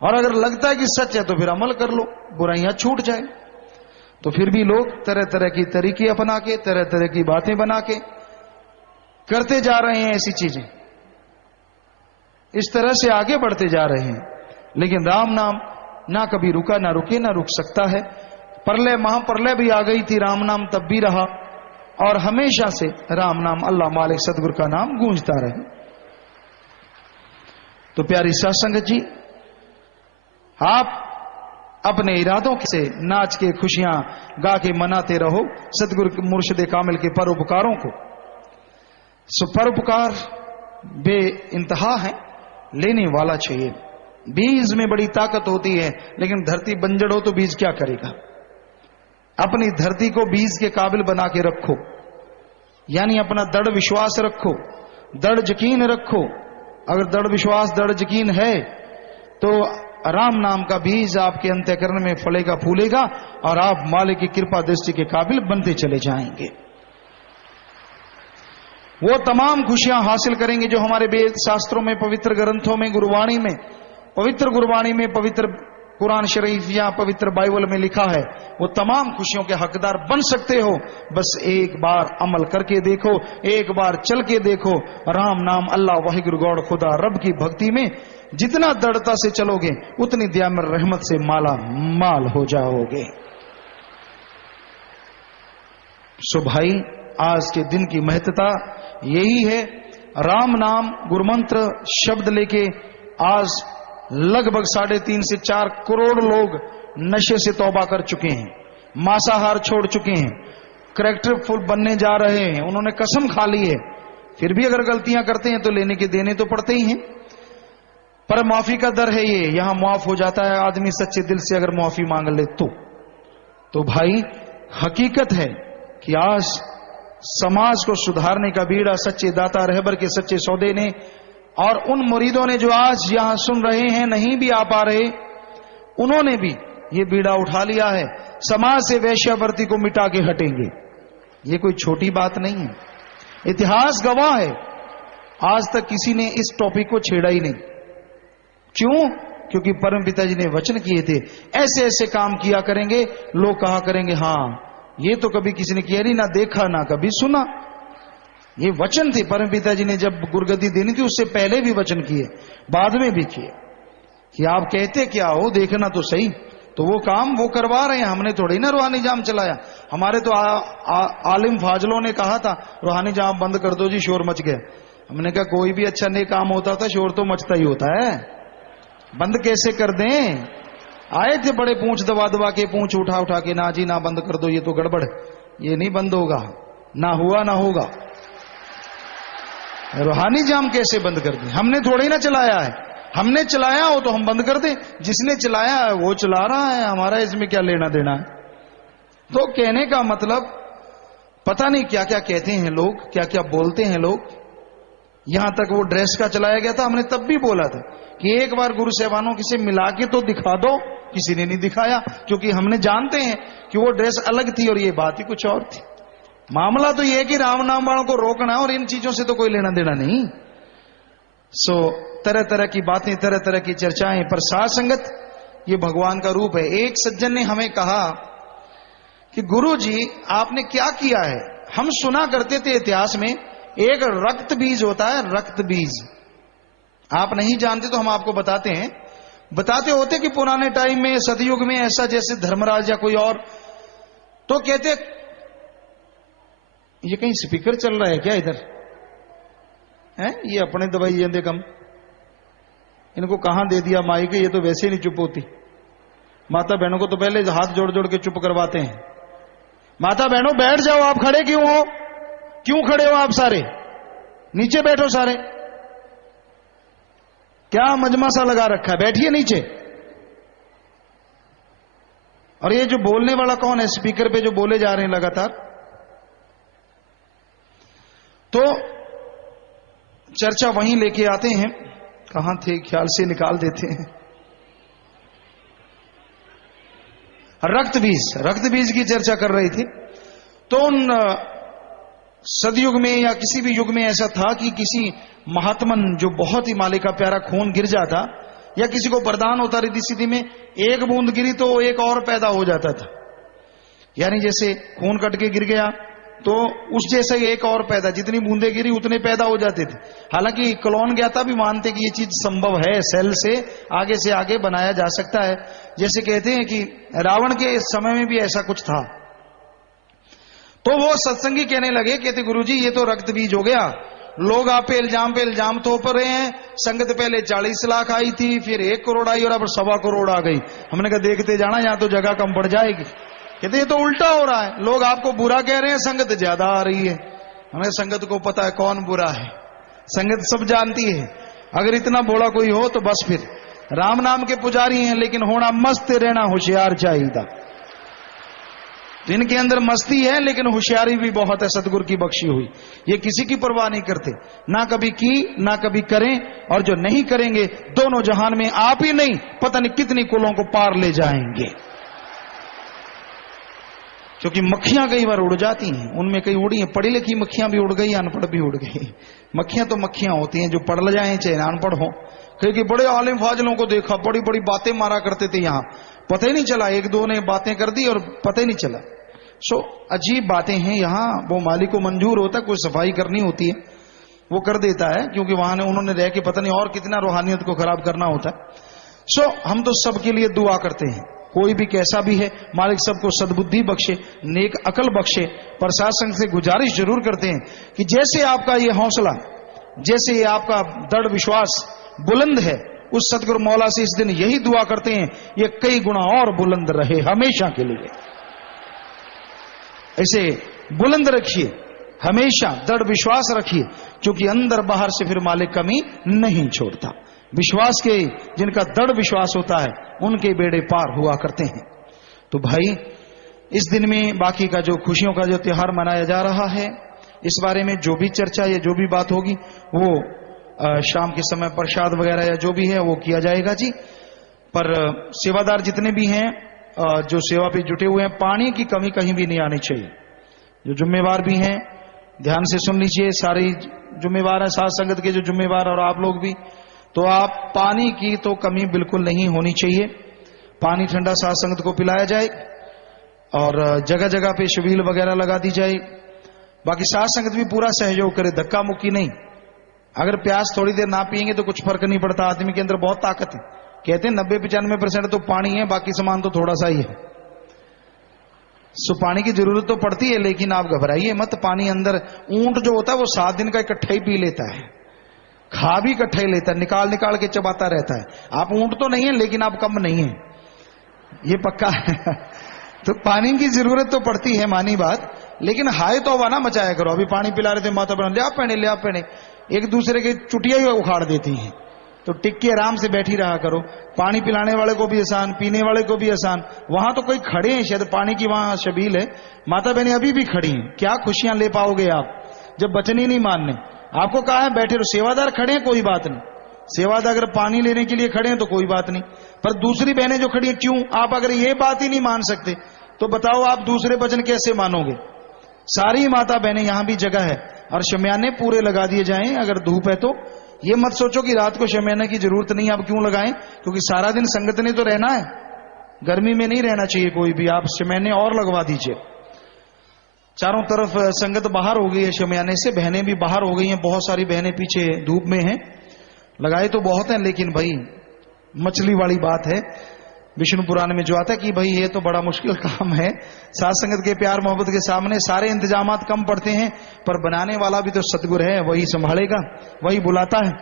और अगर लगता है कि सच है तो फिर अमल कर लो, बुराइयां छूट जाए। तो फिर भी लोग तरह तरह की तरीके अपना के, तरह तरह की बातें बना के करते जा रहे हैं ऐसी चीजें, इस तरह से आगे बढ़ते जा रहे हैं। लेकिन राम नाम ना कभी रुका, ना रुके, ना रुक सकता है। प्रलय महाप्रलय भी आ गई थी, राम नाम तब भी रहा, और हमेशा से राम नाम, अल्लाह मालिक सतगुरु का नाम गूंजता रहे। तो प्यारी सत्संगत जी, आप अपने इरादों से नाच के, खुशियां गा के मनाते रहो सतगुरु मुर्शिद कामिल के परोपकारों को। परोपकार बे इंतहा है, लेने वाला चाहिए। बीज में बड़ी ताकत होती है, लेकिन धरती बंजर हो तो बीज क्या करेगा? अपनी धरती को बीज के काबिल बना के रखो, यानी अपना दृढ़ विश्वास रखो, दृढ़ यकीन रखो। अगर दृढ़ विश्वास, दृढ़ यकीन है तो राम नाम का बीज आपके अंतःकरण में फलेगा, फूलेगा, और आप मालिक की कृपा दृष्टि के काबिल बनते चले जाएंगे। वो तमाम खुशियां हासिल करेंगे जो हमारे वेद शास्त्रों में, पवित्र ग्रंथों में, गुरुवाणी में, पवित्र गुरुवाणी में, पवित्र कुरान शरीफ या पवित्र बाइबल में लिखा है, वो तमाम खुशियों के हकदार बन सकते हो। बस एक बार अमल करके देखो, एक बार चल के देखो। राम नाम अल्लाह वाहिगुरु गौड़ खुदा रब की भक्ति में जितना दृढ़ता से चलोगे उतनी दयामर रहमत से माला माल हो जाओगे। सो भाई, आज के दिन की महत्ता यही है। राम नाम गुरुमंत्र शब्द लेके आज लगभग 3.5 से 4 करोड़ लोग नशे से तौबा कर चुके हैं, मांसाहार छोड़ चुके हैं, कैरेक्टरफुल बनने जा रहे हैं। उन्होंने कसम खा ली है, फिर भी अगर गलतियां करते हैं तो लेने के देने तो पड़ते ही हैं। पर माफी का दर है ये, यहां माफ हो जाता है आदमी सच्चे दिल से अगर माफी मांग ले तो भाई हकीकत है कि आज समाज को सुधारने का बीड़ा सच्चे दाता रहबर के सच्चे सौदे ने और उन मुरीदों ने जो आज यहां सुन रहे हैं, नहीं भी आ पा रहे, उन्होंने भी ये बीड़ा उठा लिया है। समाज से वैश्यावृत्ति को मिटा के हटेंगे, ये कोई छोटी बात नहीं है। इतिहास गवाह है, आज तक किसी ने इस टॉपिक को छेड़ा ही नहीं। क्यों? क्योंकि परम पिता जी ने वचन किए थे, ऐसे ऐसे काम किया करेंगे, लोग कहा करेंगे हाँ ये तो कभी किसी ने किया नहीं, ना देखा ना कभी सुना। ये वचन थे, परम पिता जी ने जब गुरगद्दी देनी थी उससे पहले भी वचन किए, बाद में भी किए कि आप कहते क्या हो, देखना तो सही। तो वो काम वो करवा रहे हैं, हमने थोड़ी ना रूहानी जाम चलाया। हमारे तो आलिम फाजलों ने कहा था रूहानी जाम बंद कर दो जी, शोर मच गया। हमने कहा कोई भी अच्छा नेक काम होता था शोर तो मचता ही होता है, बंद कैसे कर दें। आए थे बड़े पूंछ दबा दबा के, पूंछ उठा उठा के, ना जी ना बंद कर दो, ये तो गड़बड़, ये नहीं बंद होगा, ना हुआ ना होगा। रूहानी जाम कैसे बंद कर दें? हमने थोड़ी ना चलाया है, हमने चलाया हो तो हम बंद कर दें, जिसने चलाया है वो चला रहा है, हमारा इसमें क्या लेना देना है। तो कहने का मतलब पता नहीं क्या क्या कहते हैं लोग, क्या क्या बोलते हैं लोग। यहां तक वो ड्रेस का चलाया गया था, हमने तब भी बोला था कि एक बार गुरु साहबानों किसे मिला के तो दिखा दो, किसी ने नहीं दिखाया, क्योंकि हमने जानते हैं कि वो ड्रेस अलग थी और ये बात ही कुछ और थी। मामला तो ये है कि राम नाम वालों को रोकना और इन चीजों से तो कोई लेना देना नहीं। सो तरह तरह की बातें, तरह तरह की चर्चाएं, पर साध संगत ये भगवान का रूप है। एक सज्जन ने हमें कहा कि गुरु जी आपने क्या किया है, हम सुना करते थे इतिहास में एक रक्त बीज होता है, रक्त बीज आप नहीं जानते तो हम आपको बताते हैं। बताते होते कि पुराने टाइम में सतयुग में ऐसा, जैसे धर्मराज या कोई और, तो कहते ये कहीं स्पीकर चल रहा है क्या इधर है, ये अपने दवाई ये कम, इनको कहां दे दिया माइक, ये तो वैसे नहीं चुप होती। माता बहनों को तो पहले हाथ जोड़ जोड़ के चुप करवाते हैं। माता बहनों बैठ जाओ, आप खड़े क्यों हो, क्यों खड़े हो आप सारे, नीचे बैठो सारे, क्या मजमा सा लगा रखा है, बैठिए नीचे। और ये जो बोलने वाला कौन है, स्पीकर पे जो बोले जा रहे हैं लगातार। तो चर्चा वहीं लेके आते हैं, कहां थे ख्याल से निकाल देते हैं। रक्त बीज की चर्चा कर रही थी। तो उन सदयुग में या किसी भी युग में ऐसा था कि किसी महात्मन जो बहुत ही मालिक का प्यारा खून गिर जाता, या किसी को वरदान होता रिद्धि सिद्धि में, एक बूंद गिरी तो एक और पैदा हो जाता था। यानी जैसे खून कट के गिर गया तो उस जैसा ही एक और पैदा, जितनी बूंदे गिरी उतने पैदा हो जाते थे। हालांकि कलौन ज्ञाता भी मानते कि ये चीज संभव है, सेल से आगे बनाया जा सकता है। जैसे कहते हैं कि रावण के समय में भी ऐसा कुछ था। तो वो सत्संगी कहने लगे, कहते गुरुजी ये तो रक्त बीज हो गया, लोग आप पे इल्जाम थोप रहे हैं। संगत पहले 40 लाख आई थी, फिर 1 करोड़ आई और अब 1.25 करोड़ आ गई। हमने कहा देखते जाना, यहां तो जगह कम पड़ जाएगी। कहते ये तो उल्टा हो रहा है, लोग आपको बुरा कह रहे हैं, संगत ज्यादा आ रही है। हमें संगत को पता है कौन बुरा है, संगत सब जानती है। अगर इतना बोला कोई हो तो बस फिर राम नाम के पुजारी हैं, लेकिन होना मस्त रहना होशियार चाहिए। इनके अंदर मस्ती है लेकिन होशियारी भी बहुत है, सतगुरु की बख्शी हुई। ये किसी की परवाह नहीं करते, ना कभी की ना कभी करें, और जो नहीं करेंगे दोनों जहान में आप ही नहीं पता नहीं कितनी कुलों को पार ले जाएंगे। क्योंकि मक्खियां कई बार उड़ जाती हैं, उनमें कई उड़ी हैं, पढ़ी लिखी मक्खियां भी उड़ गई, अनपढ़ भी उड़ गई। मक्खियां तो मक्खियां होती हैं, जो पढ़ जाए चाहे अनपढ़ हो, क्योंकि बड़े आलिम फाजिलों को देखा, बड़ी बड़ी बातें मारा करते थे, यहाँ पता ही नहीं चला, एक दो ने बातें कर दी और पता ही नहीं चला। सो अजीब बातें हैं यहाँ। वो मालिक को मंजूर होता है, कोई सफाई करनी होती है वो कर देता है, क्योंकि वहां ने उन्होंने रह के पता नहीं और कितना रूहानियत को खराब करना होता है। सो हम तो सबके लिए दुआ करते हैं, कोई भी कैसा भी है, मालिक सबको सद्बुद्धि बख्शे, नेक अकल बख्शे। प्रशासन से गुजारिश जरूर करते हैं कि जैसे आपका ये हौसला, जैसे ये आपका दृढ़ विश्वास बुलंद है, उस सतगुरु मौला से इस दिन यही दुआ करते हैं ये कई गुना और बुलंद रहे हमेशा के लिए। ऐसे बुलंद रखिए, हमेशा दृढ़ विश्वास रखिए, क्योंकि अंदर बाहर से फिर मालिक कमी नहीं छोड़ता। विश्वास के, जिनका दृढ़ विश्वास होता है उनके बेड़े पार हुआ करते हैं। तो भाई इस दिन में बाकी का जो खुशियों का जो त्योहार मनाया जा रहा है, इस बारे में जो भी चर्चा या जो भी बात होगी वो शाम के समय प्रसाद वगैरह या जो भी है वो किया जाएगा जी। पर सेवादार जितने भी हैं जो सेवा पे जुटे हुए हैं, पानी की कमी कहीं भी नहीं आनी चाहिए। जो जिम्मेवार भी हैं ध्यान से सुन लीजिए, सारी जिम्मेवार है, साथ संगत के जो जिम्मेवार और आप लोग भी, तो आप पानी की तो कमी बिल्कुल नहीं होनी चाहिए। पानी ठंडा साथ संगत को पिलाया जाए और जगह जगह पे शबील वगैरह लगा दी जाए। बाकी साथ संगत भी पूरा सहयोग करे, धक्का मुक्की नहीं। अगर प्यास थोड़ी देर ना पिएंगे तो कुछ फर्क नहीं पड़ता, आदमी के अंदर बहुत ताकत है। कहते हैं 90-95% तो पानी है, बाकी सामान तो थोड़ा सा ही है। सो पानी की जरूरत तो पड़ती है, लेकिन आप घबराइए मत। पानी अंदर, ऊंट जो होता है वो 7 दिन का इकट्ठा ही पी लेता है, खा भी इकट्ठा ही लेता है, निकाल निकाल के चबाता रहता है। आप ऊंट तो नहीं है, लेकिन आप कम नहीं है, ये पक्का है। तो पानी की जरूरत तो पड़ती है, मानी बात, लेकिन हाय तो ना मचाया करो। अभी पानी पिला रहे थे माता बहन, ले आप पहने, एक दूसरे की चुटिया ही उखाड़ देती हैं। तो टिक के आराम से बैठी रहा करो। पानी पिलाने वाले को भी आसान, पीने वाले को भी आसान। वहां तो कोई खड़े हैं, शायद पानी की वहां शबील है, माता बहने अभी भी खड़ी हैं। क्या खुशियां ले पाओगे आप जब वचन ही नहीं मानने। आपको कहा है बैठे रहो, सेवादार खड़े हैं कोई बात नहीं, सेवादार अगर पानी लेने के लिए खड़े हैं तो कोई बात नहीं, पर दूसरी बहनें जो खड़ी हैं क्यों? आप अगर ये बात ही नहीं मान सकते तो बताओ आप दूसरे वचन कैसे मानोगे। सारी माता बहनें, यहां भी जगह है और शमियाने पूरे लगा दिए जाएं। अगर धूप है तो ये मत सोचो कि रात को शमियाने की जरूरत नहीं, आप क्यों लगाएं, क्योंकि सारा दिन संगत ने तो रहना है, गर्मी में नहीं रहना चाहिए कोई भी। आप शमियाने और लगवा दीजिए। चारों तरफ संगत बाहर हो गई है शमियाने से, बहनें भी बाहर हो गई हैं, बहुत सारी बहनें पीछे धूप में हैं। लगाए तो बहुत हैं, लेकिन भाई मछली वाली बात है। विष्णु पुराण में जो आता है कि भाई ये तो बड़ा मुश्किल काम है, साथ संगत के प्यार मोहब्बत के सामने सारे इंतजामात कम पड़ते हैं, पर बनाने वाला भी तो सतगुर है, वही संभालेगा, वही बुलाता है।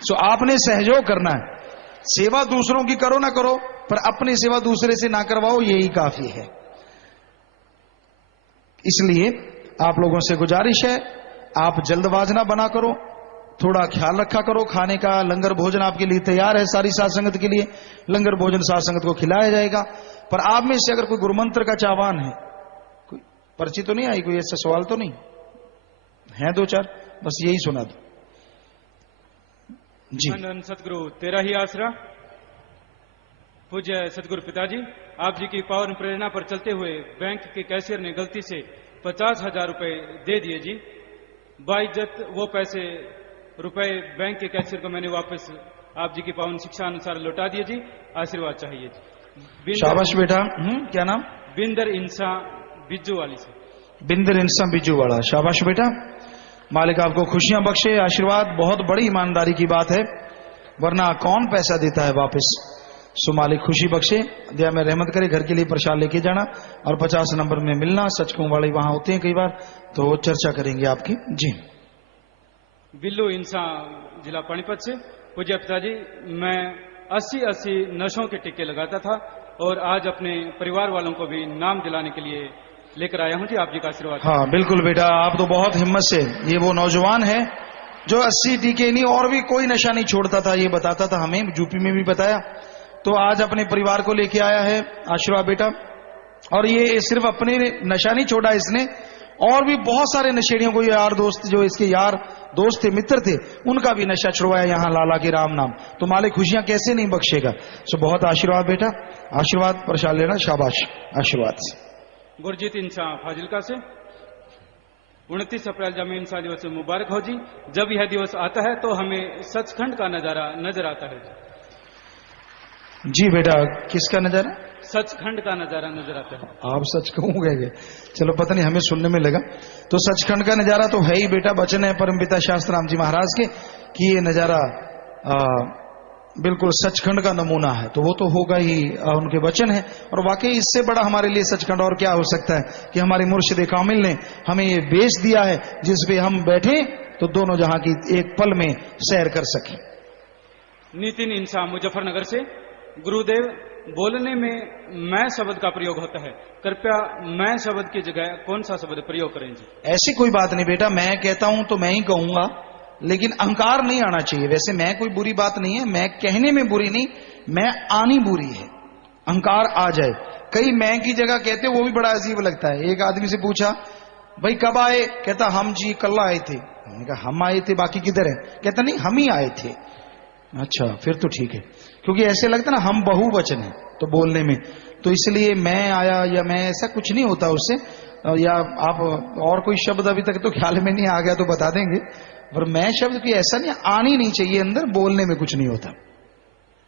सो आपने सहयोग करना है। सेवा दूसरों की करो ना करो, पर अपनी सेवा दूसरे से ना करवाओ, यही काफी है। इसलिए आप लोगों से गुजारिश है, आप जल्दबाज ना बना करो, थोड़ा ख्याल रखा करो। खाने का लंगर भोजन आपके लिए तैयार है, सारी साथ संगत के लिए लंगर भोजन साथ संगत को खिलाया जाएगा। पर आप में से अगर कोई गुरुमंत्र का चाहवान है, कोई पर्ची तो नहीं आई, कोई ऐसा सवाल तो नहीं है? 2-4 बस यही सुना दो जी। सतगुरु तेरा ही आसरा। पूज्य सतगुरु पिताजी, आप जी की पावन प्रेरणा पर चलते हुए बैंक के कैशियर ने गलती से 50,000 रुपए दे दिए जी। बाइज्जत वो रुपए बैंक के कैशियर को मैंने वापस आप जी की पावन शिक्षा अनुसार लौटा दिए जी। आशीर्वाद चाहिए जी। शाबाश बेटा। क्या नाम? बिंदर इंसा बिज्जू वाली से। बिंदर इंसा बिज्जू वाला, शाबाश बेटा। मालिक आपको खुशियां बख्शे, आशीर्वाद। बहुत बड़ी ईमानदारी की बात है, वरना कौन पैसा देता है वापस। सो मालिक खुशी बख्शे, दया में रहमत करे। घर के लिए प्रसाद लेके जाना और 50 नंबर में मिलना। सचकों वाले वहां होते हैं कई बार, तो चर्चा करेंगे आपकी जी। बिल्लू इंसा, जिला पानीपत से। पूज्य पिताजी, मैं 80 नशों के टिक्के लगाता था और आज अपने परिवार वालों को भी नाम दिलाने के लिए लेकर आया हूं जी। आप जी का आशीर्वाद। हाँ बिल्कुल बेटा, आप तो बहुत हिम्मत से, ये वो नौजवान है जो 80 टीके नहीं और भी कोई नशा नहीं छोड़ता था, ये बताता था हमें, यूपी में भी बताया। तो आज अपने परिवार को लेके आया है। आशीर्वाद बेटा। और ये सिर्फ अपने नशा नहीं छोड़ा इसने, और भी बहुत सारे नशेड़ियों को, यार दोस्त जो इसके यार दोस्त थे, मित्र थे, उनका भी नशा छुड़वाया यहाँ लाला के राम नाम। तो मालिक खुशियां कैसे नहीं बख्शेगा। सो बहुत आशीर्वाद बेटा, आशीर्वाद प्रसाद लेना, शाबाश। आशीर्वाद से गुरजीत इंसा फाजिलका से। 29 अप्रैल जामे इंसान दिवस मुबारक हो जी। जब यह दिवस आता है तो हमें सचखंड का नजारा नजर आता है। जी बेटा, किसका नजारा? सचखंड का नजारा नजर आता है। आप सच कहूंगे? चलो पता नहीं, हमें सुनने में लगा। तो सचखंड का नजारा तो है ही बेटा। वचन है परमपिता शास्त्र राम जी महाराज के कि ये नजारा बिल्कुल सचखंड का नमूना है, तो वो तो होगा ही, उनके वचन है। और वाकई इससे बड़ा हमारे लिए सचखंड और क्या हो सकता है कि हमारे मुर्शिद कामिल ने हमें ये बेच दिया है जिस पे हम बैठे तो दोनों जहां की एक पल में सैर कर सके। नितिन इंसान मुजफ्फरनगर से, गुरुदेव बोलने में मैं शब्द का प्रयोग होता है, कृपया मैं शब्द की जगह कौन सा शब्द प्रयोग करें जी? ऐसी कोई बात नहीं बेटा, मैं कहता हूं तो मैं ही कहूंगा, लेकिन अहंकार नहीं आना चाहिए। वैसे मैं कोई बुरी बात नहीं है, मैं कहने में बुरी नहीं, मैं आनी बुरी है। अहंकार आ जाए, कई मैं की जगह कहते वो भी बड़ा अजीब लगता है। एक आदमी से पूछा, भाई कब आए? कहता हम जी कल आए थे। मैंने कहा हम आए थे, बाकी किधर है? कहता नहीं हम ही आए थे। अच्छा फिर तो ठीक है, क्योंकि ऐसे लगता ना हम बहुवचन है तो बोलने में, तो इसलिए मैं आया या मैं, ऐसा कुछ नहीं होता उससे। या आप और कोई शब्द अभी तक तो ख्याल में नहीं आ गया तो बता देंगे, पर मैं शब्द की ऐसा नहीं, आनी नहीं चाहिए अंदर, बोलने में कुछ नहीं होता।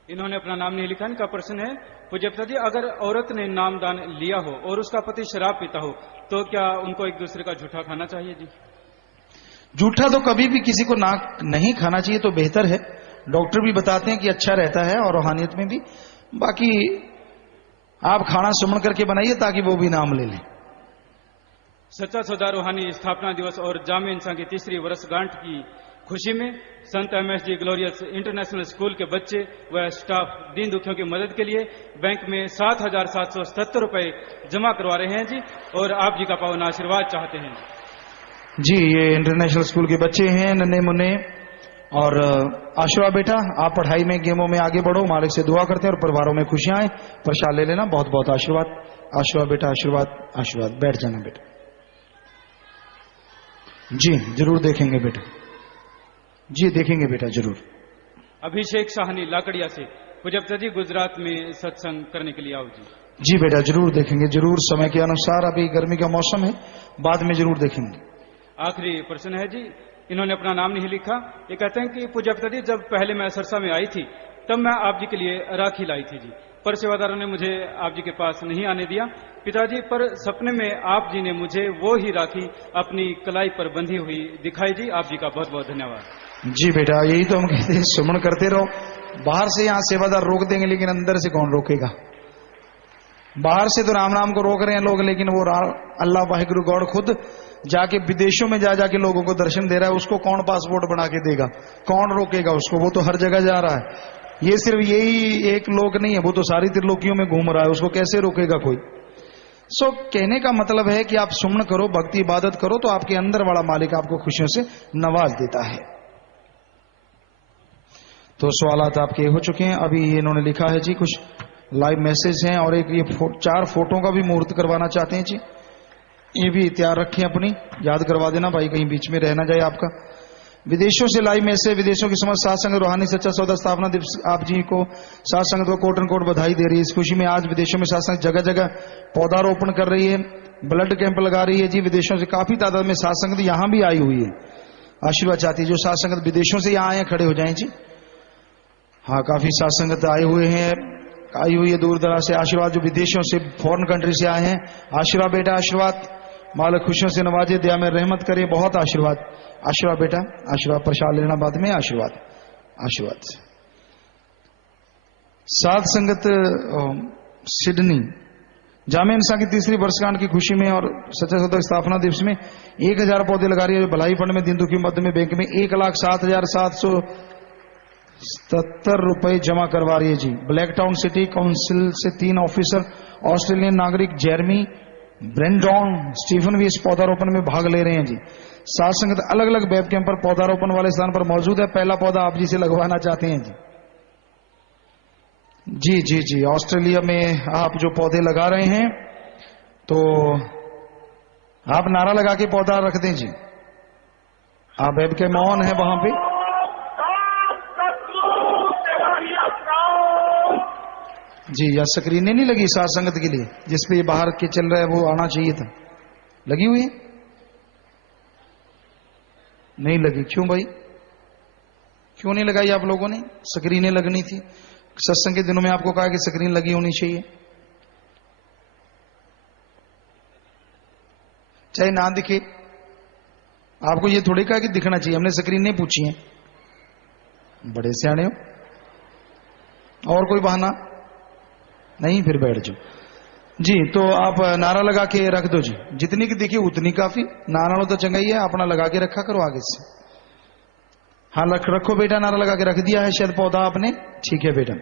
इन्होंने अपना नाम नहीं लिखा। इनका प्रश्न है, पूज्य पिताजी अगर औरत ने नामदान लिया हो और उसका पति शराब पीता हो तो क्या उनको एक दूसरे का झूठा खाना चाहिए जी? जूठा तो कभी भी किसी को ना नहीं खाना चाहिए, तो बेहतर है। डॉक्टर भी बताते हैं कि अच्छा रहता है और रूहानियत में भी। बाकी आप खाना सुमन करके बनाइए ताकि वो भी नाम ले लें। सच्चा सौदा रूहानी स्थापना दिवस और जामे इंसान की तीसरी वर्षगांठ की खुशी में संत एमएस जी ग्लोरियस इंटरनेशनल स्कूल के बच्चे व स्टाफ दीन दुखियों की मदद के लिए बैंक में 7,777 रुपए जमा करवा रहे हैं जी, और आप जी का पावन आशीर्वाद चाहते हैं जी। ये इंटरनेशनल स्कूल के बच्चे हैं, नन्हे मुन्ने, और आशीर्वाद बेटा, आप पढ़ाई में गेमों में आगे बढ़ो, मालिक से दुआ करते हैं और परिवारों में खुशियां आए। प्रसाद ले लेना, बहुत बहुत आशीर्वाद। आशीर्वाद बेटा, आशीर्वाद आशीर्वाद। बैठ जाना बेटा। जी जरूर देखेंगे बेटा, जी देखेंगे बेटा जरूर। अभिषेक साहनी लाकड़िया से, पूज्य पिताजी गुजरात में सत्संग करने के लिए आओ जी। जी बेटा जरूर देखेंगे, जरूर समय के अनुसार। अभी गर्मी का मौसम है, बाद में जरूर देखेंगे। आखिरी प्रश्न है जी, इन्होंने अपना नाम नहीं लिखा। ये कहते हैं कि पूज्य पिताजी जब पहले मैं सरसा में आई थी तब मैं आप जी के लिए राखी लाई थी जी, पर सेवादारों ने मुझे आप जी के पास नहीं आने दिया पिताजी, पर सपने में आप जी ने मुझे वो ही राखी अपनी कलाई पर बंधी हुई दिखाई जी। आप जी का बहुत बहुत धन्यवाद। जी बेटा, यही तो हम कहते हैं, सुमन करते रहो। बाहर से यहाँ सेवादार रोक देंगे, लेकिन अंदर से कौन रोकेगा? बाहर से तो राम नाम को रोक रहे हैं लोग, लेकिन वो अल्लाह वाहिगुरु गॉड खुद जाके विदेशों में जा जाके लोगों को दर्शन दे रहा है। उसको कौन पासपोर्ट बना के देगा? कौन रोकेगा उसको? वो तो हर जगह जा रहा है। ये सिर्फ यही एक लोक नहीं है, वो तो सारी त्रिलोकियों में घूम रहा है। उसको कैसे रोकेगा कोई? सो कहने का मतलब है कि आप सुमन करो, भक्ति इबादत करो, तो आपके अंदर वाला मालिक आपको खुशियों से नवाज देता है। तो सवालात आपके हो चुके हैं। अभी इन्होंने लिखा है जी, कुछ लाइव मैसेज हैं, और एक ये 4 फोटो का भी मुहूर्त करवाना चाहते हैं जी। ये भी तैयार रखें, अपनी याद करवा देना भाई, कहीं बीच में रह ना जाए आपका। विदेशों से लाइव मैसेज, विदेशों की समझ सात संगत रूहानी सच्चा सौदा स्थापना दिवस आप जी को सात संगत को कोट एंड कोट बधाई दे रही है। इस खुशी में आज विदेशों में सात संगत जगह जगह पौधारोपण कर रही है, ब्लड कैंप लगा रही है जी। विदेशों से काफी तादाद में सात संगत यहां भी आई हुई है, आशीर्वाद चाहती है। जो सात संगत विदेशों से यहाँ आए हैं खड़े हो जाए जी। हाँ, काफी सात संगत आए हुए हैं, आई हुई है दूर दराज से। आशीर्वाद जो विदेशों से, फॉरेन कंट्री से आए हैं, आशीर्वाद बेटा, आशीर्वाद। मालिक खुशियों से नवाजे, दया में रहमत करे, बहुत आशीर्वाद। आशीर्वाद बेटा, आशीर्वाद। प्रसाद लेना बाद में, आशीर्वाद आशीर्वाद। सात संगत सिडनी जामे इंसान की तीसरी वर्षगांठ की खुशी में और सच्चा सौदा स्थापना दिवस में 1000 पौधे लगा रही है। भलाई फंड में दिन दुखी मध्य में बैंक में 1,07,777 रुपए जमा करवा रही है जी। ब्लैक टाउन सिटी काउंसिल से 3 ऑफिसर, ऑस्ट्रेलियन नागरिक जेरमी ब्रेंडॉन स्टीफन भी इस पौधारोपण में भाग ले रहे हैं जी। सात संगत अलग अलग वेब कैंप पर पौधारोपण वाले स्थान पर मौजूद है। पहला पौधा आप जी से लगवाना चाहते हैं जी। जी जी जी, ऑस्ट्रेलिया में आप जो पौधे लगा रहे हैं तो आप नारा लगा के पौधा रख दें जी। आप वेब कैंप ऑन है वहां पे। जी, या स्क्रीनें नहीं लगी सात संगत के लिए, जिसपे ये बाहर के चल रहा है वो आना चाहिए था, लगी हुई है। नहीं लगी। क्यों भाई, क्यों नहीं लगाई आप लोगों ने? स्क्रीनें लगनी थी। सत्संग के दिनों में आपको कहा कि स्क्रीन लगी होनी चाहिए, चाहे ना दिखे। आपको ये थोड़ी कहा कि दिखना चाहिए, हमने स्क्रीन नहीं पूछी है। बड़े सियाने हो। और कोई बहाना नहीं, फिर बैठ जाओ जी। तो आप नारा लगा के रख दो जी, जितनी की दिखी उतनी काफी। नारा तो चंगा ही है, अपना लगा के रखा करो आगे से। हाँ रखो बेटा, नारा लगा के रख दिया है शायद पौधा आपने। ठीक है बेटा,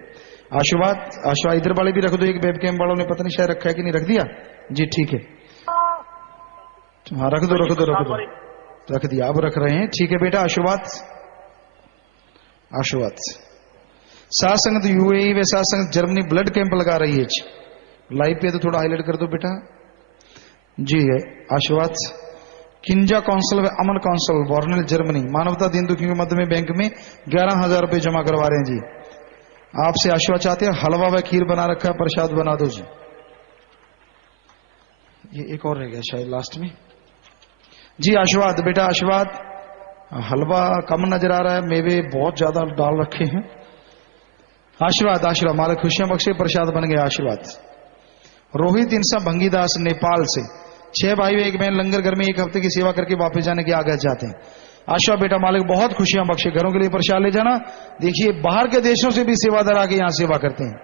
आशीर्वाद। आशीर्वाद इधर वाले भी रख दो, एक वेब कैम वालों ने पता नहीं शायद रखा है कि नहीं, रख दिया जी। ठीक है, हाँ रख दो रख दो रख दो, रख दिया, अब रख रहे हैं। ठीक है बेटा, आशीर्वाद। आशीर्वाद। साथ संगत यूएई व साथ संगत जर्मनी ब्लड कैंप लगा रही है जी। लाइव पे तो थोड़ा हाईलाइट कर दो बेटा जी। है आशीर्वाद। किंजा काउंसिल व अमन काउंसिल बॉर्नेल जर्मनी मानवता दीन दुखियों के मध्य में बैंक में 11,000 रुपए जमा करवा रहे हैं जी। आपसे आशीर्वाद चाहते हैं। हलवा व खीर बना रखा है, प्रसाद बना दो जी। ये एक और रह गया शायद लास्ट में जी। आशीर्वाद बेटा, आशीर्वाद। हलवा कम नजर आ रहा है, मेवे बहुत ज्यादा डाल रखे हैं। आशीर्वाद। आशीर्वाद। मालिक खुशियां बख्शे, प्रसाद बन गया। आशीर्वाद। रोहित इंसा भंगीदास नेपाल से 6 भाई एक बहन लंगर घर में 1 हफ्ते की सेवा करके वापस जाने के आगे चाहते हैं। आशा बेटा, मालिक बहुत खुशियां बख्शे, घरों के लिए प्रसाद ले जाना। देखिए बाहर के देशों से भी सेवादार आके यहाँ सेवा करते हैं,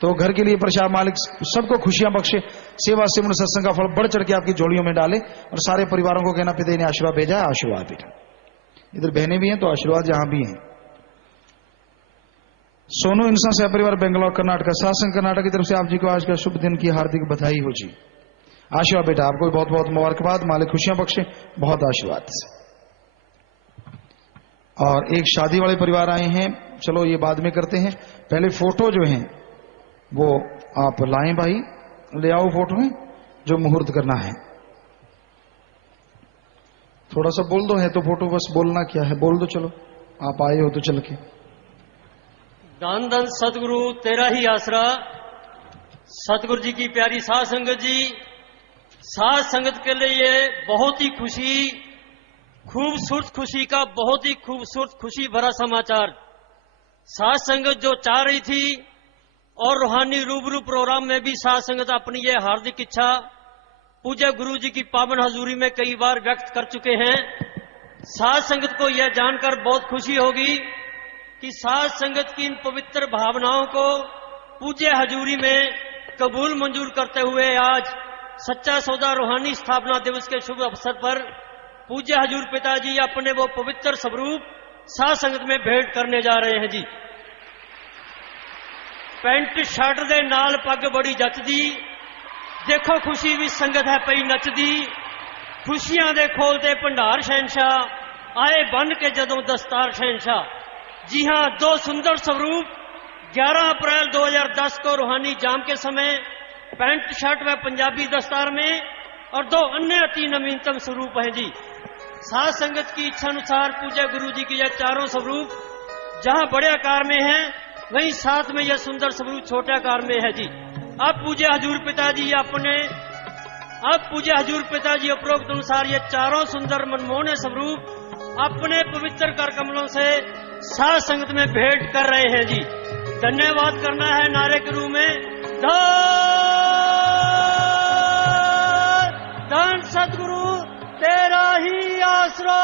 तो घर के लिए प्रसाद मालिक सबको खुशियां बख्शे। सेवा सिमरन सत्संग का फल बढ़ चढ़ के आपकी झोलियों में डाले और सारे परिवारों को कहना पिता ने आशीर्वाद भेजा है। आशीर्वाद बेटा। इधर बहनें भी हैं तो आशीर्वाद यहां भी हैं। सोनू इंसान सह परिवार बेंगलोर कर्नाटक, शासन कर्नाटक की तरफ से आप जी को आज का शुभ दिन की हार्दिक बधाई हो जी। आशीर्वाद बेटा, आपको बहुत बहुत मुबारकबाद, मालिक खुशियां बख्शे, बहुत आशीर्वाद। और एक शादी वाले परिवार आए हैं, चलो ये बाद में करते हैं, पहले फोटो जो हैं वो आप लाएं भाई, ले आओ फोटो में जो मुहूर्त करना है। थोड़ा सा बोल दो, है तो फोटो, बस बोलना क्या है बोल दो। चलो आप आए हो तो चल के। धन धन सतगुरु तेरा ही आसरा। सतगुरु जी की प्यारी साध संगत जी, साध संगत के लिए बहुत ही खुशी, खूबसूरत खुशी का बहुत ही खूबसूरत खुशी भरा समाचार। साध संगत जो चाह रही थी और रूहानी रूबरू प्रोग्राम में भी साध संगत अपनी ये हार्दिक इच्छा पूज्य गुरु जी की पावन हजूरी में कई बार व्यक्त कर चुके हैं। साध संगत को यह जानकर बहुत खुशी होगी कि साध संगत की इन पवित्र भावनाओं को पूज्य हजूरी में कबूल मंजूर करते हुए आज सच्चा सौदा रूहानी स्थापना दिवस के शुभ अवसर पर पूज्य हजूर पिताजी अपने वो पवित्र स्वरूप साध संगत में भेंट करने जा रहे हैं जी। पैंट शर्ट दे नाल पग बड़ी जचदी, देखो खुशी भी संगत है पई नचदी। खुशियां दे खोलते भंडार शहनशाह, आए बन के जदों दस्तार शहनशाह। जी हां, 2 सुंदर स्वरूप 11 अप्रैल 2010 को रूहानी जाम के समय पैंट शर्ट व पंजाबी दस्तार में, और 2 अन्य अति नवीनतम स्वरूप हैं जी। साध संगत की इच्छा अनुसार पूज्य गुरु जी की यह चारों स्वरूप जहां बड़े आकार में हैं, वहीं साथ में यह सुंदर स्वरूप छोटे आकार में है जी। अब पूज्य हजूर पिताजी उपरोक्त अनुसार ये चारों सुंदर मनमोहन स्वरूप अपने पवित्र कर कमलों से साध संगत में भेंट कर रहे हैं जी। धन्यवाद करना है नारे के रूप में, धन सतगुरु तेरा ही आसरा।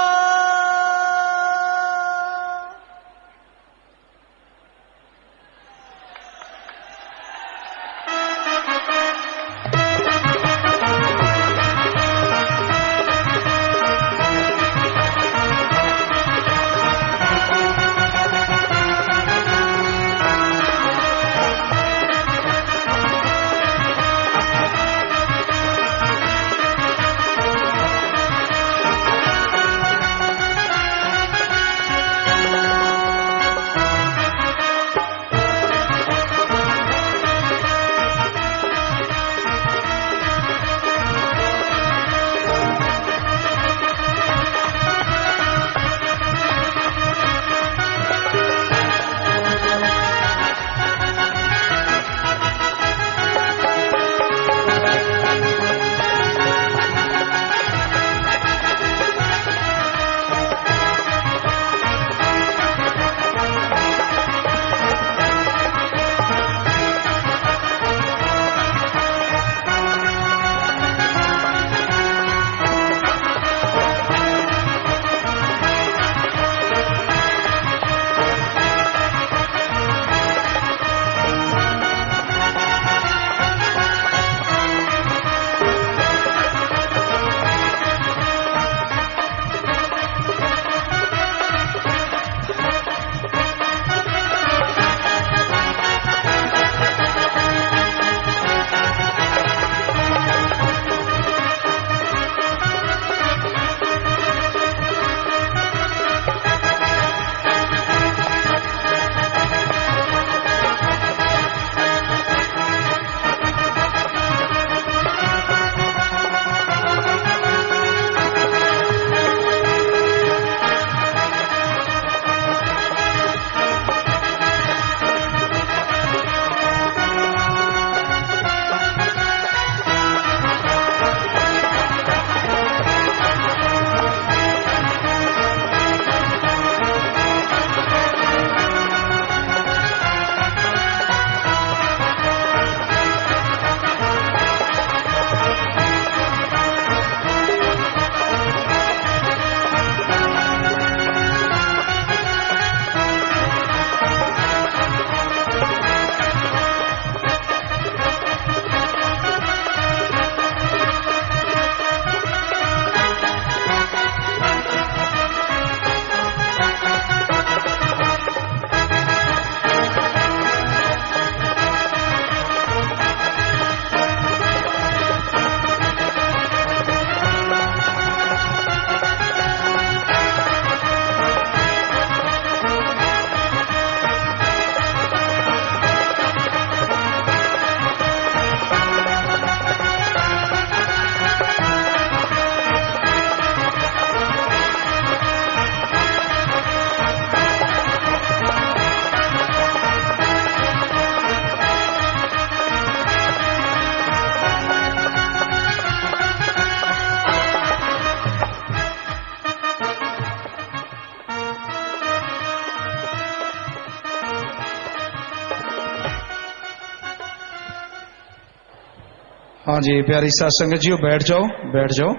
हाँ जी प्यारी साथ संगत जी, बैठ जाओ बैठ जाओ।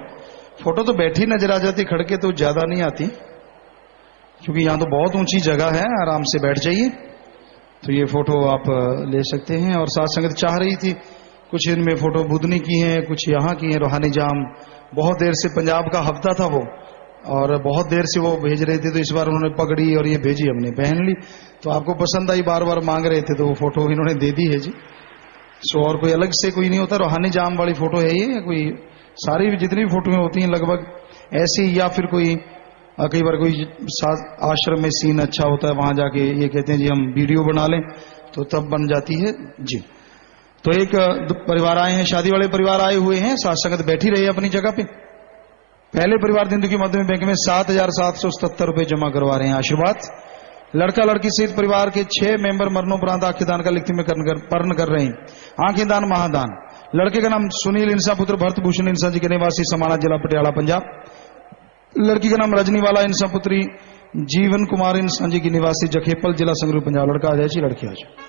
फोटो तो बैठी नजर आ जाती, खड़के तो ज्यादा नहीं आती, क्योंकि यहाँ तो बहुत ऊंची जगह है। आराम से बैठ जाइए, तो ये फोटो आप ले सकते हैं। और साथ संगत चाह रही थी कुछ इनमें फोटो बुधनी की हैं, कुछ यहाँ की हैं। रूहानी जाम बहुत देर से, पंजाब का हफ्ता था वो, और बहुत देर से वो भेज रहे थे, तो इस बार उन्होंने पगड़ी और ये भेजी, हमने पहन ली। तो आपको पसंद आई, बार बार मांग रहे थे, तो वो फोटो इन्होंने दे दी है जी। सो और कोई अलग से कोई नहीं होता, रूहानी जाम वाली फोटो है ये। कोई सारी जितनी भी फोटोएं होती हैं लगभग ऐसी, या फिर कोई कई बार कोई आश्रम में सीन अच्छा होता है, वहां जाके ये कहते हैं जी हम वीडियो बना लें, तो तब बन जाती है जी। तो एक परिवार आए हैं, शादी वाले परिवार आए हुए हैं, साथ संगत बैठी रही अपनी जगह पे। पहले परिवार दिंदुकी मध्यम बैंक में 7,777 रुपए जमा करवा रहे हैं। आशीर्वाद लड़का लड़की सहित परिवार के 6 मेंबर मरणोपरांत आंखें दान का लिखती में पर्ण कर रहे हैं। आंखें दान महादान। लड़के का नाम सुनील इंसा पुत्र भरत भूषण इंसा जी के निवासी समाना जिला पटियाला पंजाब। लड़की का नाम रजनीवाला इंसा पुत्री जीवन कुमार इंसा जी की निवासी जखेपल जिला संगरूर पंजाब। लड़का आ जाए जी, लड़की आ जाए।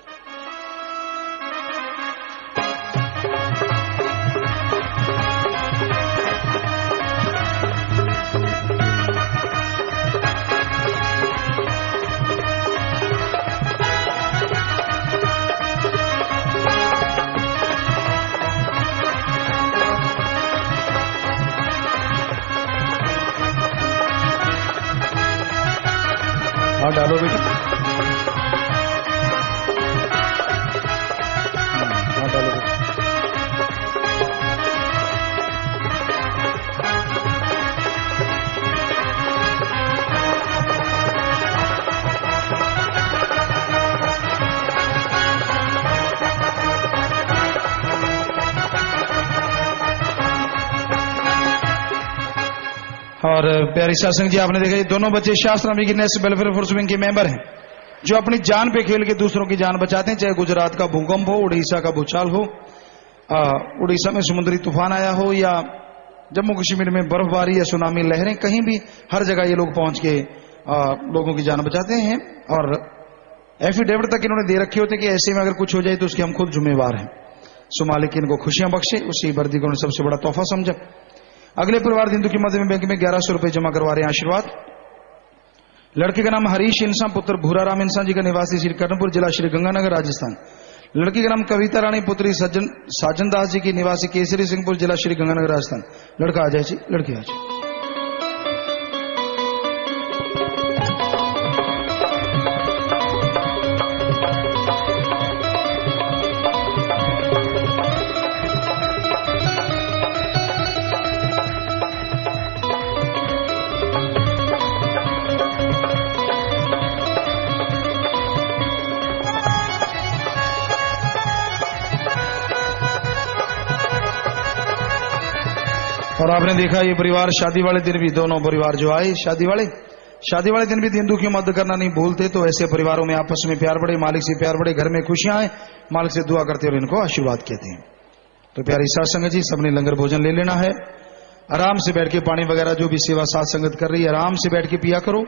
हाँ डालो बेटा, हाँ डालो बेटा। और प्यारी सत्संग जी, आपने देखा ये दोनों बच्चे शास्त्र गिनेस वेलफेयर फोर्स विंग के मेंबर हैं, जो अपनी जान पे खेल के दूसरों की जान बचाते हैं। चाहे गुजरात का भूकंप हो, उड़ीसा का भूचाल हो, उड़ीसा में समुद्री तूफान आया हो, या जम्मू कश्मीर में बर्फबारी या सुनामी लहरें, कहीं भी हर जगह ये लोग पहुंच के लोगों की जान बचाते हैं। और एफिडेविट तक इन्होंने दे रखे होते कि ऐसे में अगर कुछ हो जाए तो उसके हम खुद जिम्मेवार हैं। सो मालिक इनको खुशियां बख्शे, उसी वर्दी को उन्होंने सबसे बड़ा तोहफा समझा। अगले परिवार दिंदुकी मध्यम बैंक में 1100 रुपए जमा करवा रहे हैं। आशीर्वाद लड़के का नाम हरीश इंसा पुत्र भूराराम इंसा जी का निवासी श्री कर्णपुर जिला श्री गंगानगर राजस्थान। लड़की का नाम कविता रानी पुत्री साजन दास जी की निवासी केसरी सिंहपुर जिला श्री गंगानगर राजस्थान। लड़का आ जाए जी, लड़की आ जाए। और आपने देखा ये परिवार शादी वाले दिन भी, दोनों परिवार जो आए शादी वाले दिन भी दिंदू की मदद करना नहीं भूलते। तो ऐसे परिवारों में आपस में प्यार बढ़े, मालिक से प्यार बढ़े, घर में खुशियां आए, मालिक से दुआ करते और इनको आशीर्वाद कहते हैं। तो प्यारी साथ संगत जी, सबने लंगर भोजन ले लेना है। आराम से बैठ के पानी वगैरह जो भी सेवा साथ संगत कर रही है आराम से बैठ के पिया करो।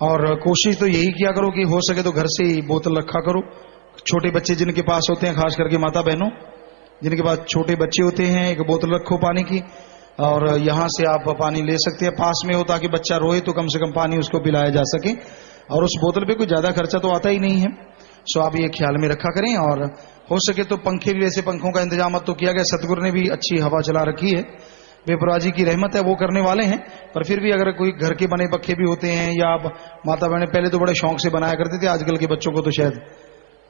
और कोशिश तो यही किया करो कि हो सके तो घर से ही बोतल रखा करो। छोटे बच्चे जिनके पास होते हैं, खास करके माता बहनों जिनके पास छोटे बच्चे होते हैं, एक बोतल रखो पानी की, और यहां से आप पानी ले सकते हैं, पास में हो, ताकि बच्चा रोए तो कम से कम पानी उसको पिलाया जा सके। और उस बोतल पे कोई ज्यादा खर्चा तो आता ही नहीं है। सो आप ये ख्याल में रखा करें। और हो सके तो पंखे भी, वैसे पंखों का इंतजाम तो किया गया, सतगुरु ने भी अच्छी हवा चला रखी है, बेपरवाह जी की रहमत है, वो करने वाले हैं। पर फिर भी अगर कोई घर के बने पखे भी होते हैं, या आप माता बहने पहले तो बड़े शौक से बनाया करते थे, आजकल के बच्चों को तो शायद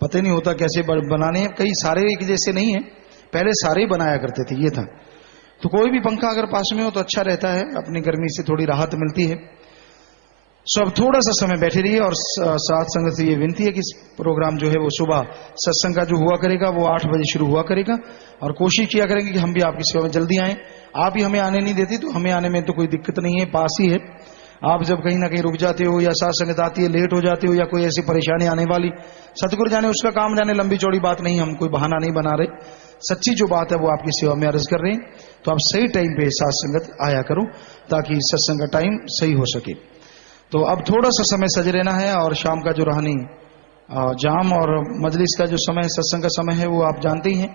पता ही नहीं होता कैसे बनाने हैं। कई सारे एक जैसे नहीं है, पहले सारे ही बनाया करते थे, ये था। तो कोई भी पंखा अगर पास में हो तो अच्छा रहता है, अपनी गर्मी से थोड़ी राहत मिलती है। सो अब थोड़ा सा समय बैठे रहिए। और साथ संगत से ये विनती है कि प्रोग्राम जो है वो सुबह सत्संग का जो हुआ करेगा वो 8 बजे शुरू हुआ करेगा। और कोशिश किया करेंगे कि हम भी आपकी सेवा में जल्दी आए। आप ही हमें आने नहीं देती, तो हमें आने में तो कोई दिक्कत नहीं है, पास ही है। आप जब कहीं ना कहीं रुक जाते हो, या साथ संगत आती है लेट हो जाते हो, या कोई ऐसी परेशानी आने वाली, सतगुरु जाने उसका काम जाने, लंबी चौड़ी बात नहीं, हम कोई बहाना नहीं बना रहे, सच्ची जो बात है वो आपकी सेवा में अर्ज कर रहे हैं। तो आप सही टाइम पे साथ संगत आया करो, ताकि सत्संग का टाइम सही हो सके। तो अब थोड़ा सा समय सज रहना है। और शाम का जो रूहानी जाम और मजलिस का जो समय, सत्संग का समय है, वो आप जानते ही हैं।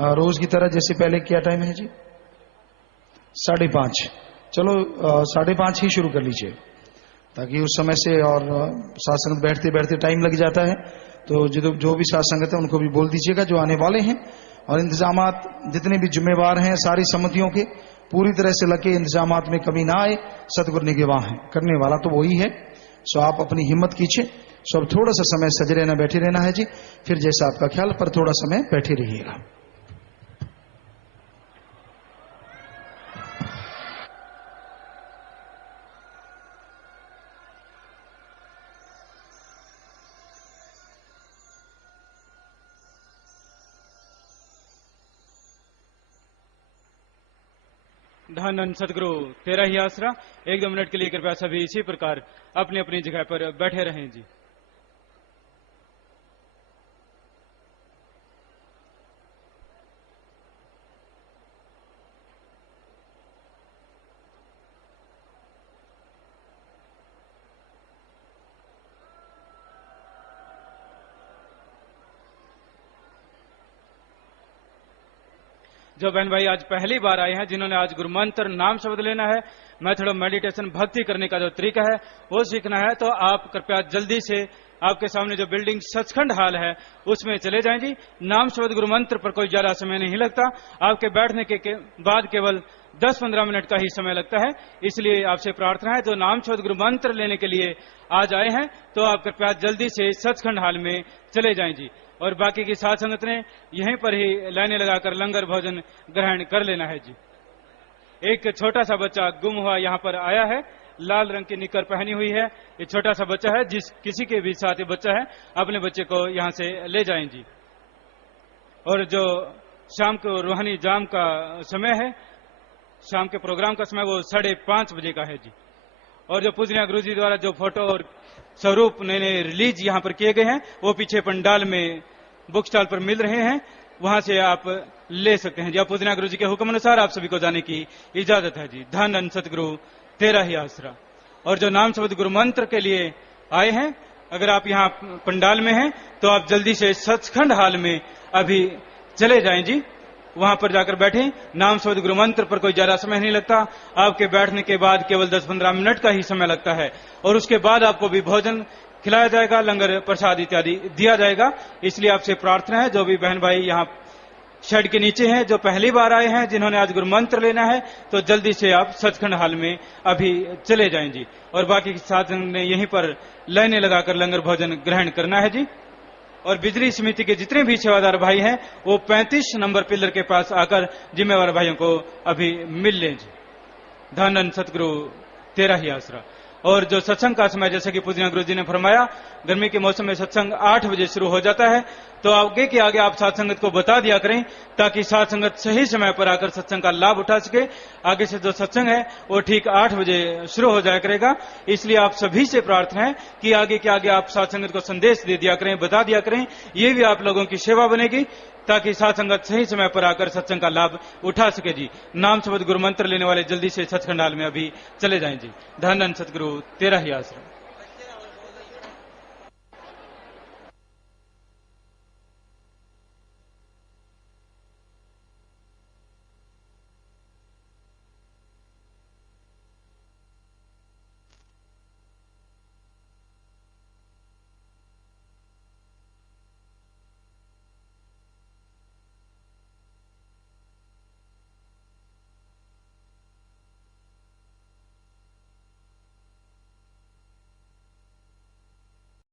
रोज की तरह जैसे पहले क्या टाइम है जी? 5:30। चलो 5:30 ही शुरू कर लीजिए, ताकि उस समय से, और साथ संगत बैठते बैठते टाइम लग जाता है, तो जो भी साथ संगत है उनको भी बोल दीजिएगा जो आने वाले हैं। और इंतजामात जितने भी जिम्मेवार हैं सारी समितियों के, पूरी तरह से लगे इंतजामात में कमी ना आए। सतगुरु निगवाह है, करने वाला तो वही है। सो आप अपनी हिम्मत कीजिए। सो अब थोड़ा सा समय सज रहना, बैठे रहना है जी। फिर जैसा आपका ख्याल, पर थोड़ा समय बैठे रहिएगा। धन धन सतगुरु तेरा ही आसरा। 1-2 मिनट के लिए कृपया सभी इसी प्रकार अपनी अपनी जगह पर बैठे रहें जी। जो बहन भाई आज पहली बार आए हैं, जिन्होंने आज गुरु मंत्र नाम शब्द लेना है, मेथड ऑफ मेडिटेशन भक्ति करने का जो तरीका है वो सीखना है, तो आप कृपया जल्दी से आपके सामने जो बिल्डिंग सचखंड हाल है उसमें चले जाएं जी। नाम शब्द गुरु मंत्र पर कोई ज्यादा समय नहीं लगता, आपके बैठने के बाद केवल 10-15 मिनट का ही समय लगता है। इसलिए आपसे प्रार्थना है, जो नाम शब्द गुरु मंत्र लेने के लिए आज आए हैं, तो आप कृपया जल्दी से सचखंड हाल में चले जाएं जी। और बाकी की साथ संगत ने यहीं पर ही लाइनें लगाकर लंगर भोजन ग्रहण कर लेना है जी। एक छोटा सा बच्चा गुम हुआ यहाँ पर आया है, लाल रंग की निकर पहनी हुई है। ये छोटा सा बच्चा है, जिस किसी के भी साथ ये बच्चा है, अपने बच्चे को यहाँ से ले जाएं जी। और जो शाम को रूहानी जाम का समय है, शाम के प्रोग्राम का समय, वो 5:30 बजे का है जी। और जो पूजनिया गुरु जी द्वारा जो फोटो और स्वरूप नए रिलीज यहाँ पर किए गए हैं, वो पीछे पंडाल में बुक स्टॉल पर मिल रहे हैं, वहां से आप ले सकते हैं जी। पूजनिया गुरु जी के हुक्म अनुसार आप सभी को जाने की इजाजत है जी। धन धन सतगुरु तेरा ही आसरा। और जो नाम शब्द गुरु मंत्र के लिए आए हैं, अगर आप यहाँ पंडाल में हैं तो आप जल्दी से सचखंड हाल में अभी चले जाएं जी, वहां पर जाकर बैठे। नाम शब्द गुरु मंत्र पर कोई ज्यादा समय नहीं लगता, आपके बैठने के बाद केवल 10-15 मिनट का ही समय लगता है। और उसके बाद आपको भी भोजन खिलाया जाएगा, लंगर प्रसाद इत्यादि दिया जाएगा। इसलिए आपसे प्रार्थना है, जो भी बहन भाई यहाँ शेड के नीचे हैं, जो पहली बार आए हैं, जिन्होंने आज गुरु मंत्र लेना है, तो जल्दी से आप सचखंड हाल में अभी चले जाएं जी। और बाकी साथ ने यहीं पर लाइनें लगाकर लंगर भोजन ग्रहण करना है जी। और बिजली समिति के जितने भी सेवादार भाई हैं, वो 35 नंबर पिलर के पास आकर जिम्मेवार भाइयों को अभी मिल लें जी। धन धन सतगुरु तेरा ही आसरा। और जो सत्संग का समय, जैसे कि पूजनिया गुरु जी ने फरमाया, गर्मी के मौसम में सत्संग 8 बजे शुरू हो जाता है, तो आगे के आगे आप साथ संगत को बता दिया करें, ताकि साथ संगत सही समय पर आकर सत्संग का लाभ उठा सके। आगे से जो सत्संग है वो ठीक 8 बजे शुरू हो जाया करेगा। इसलिए आप सभी से प्रार्थना है कि आगे के आगे आप साथ संगत को संदेश दे दिया करें, बता दिया करें। ये भी आप लोगों की सेवा बनेगी, ताकि साथ संगत सही समय पर आकर सत्संग का लाभ उठा सके जी। नाम शब्द गुरु मंत्र लेने वाले जल्दी से सचखंड हाल में अभी चले जाएं जी। धन धन सतगुरु तेरा ही आश्रम।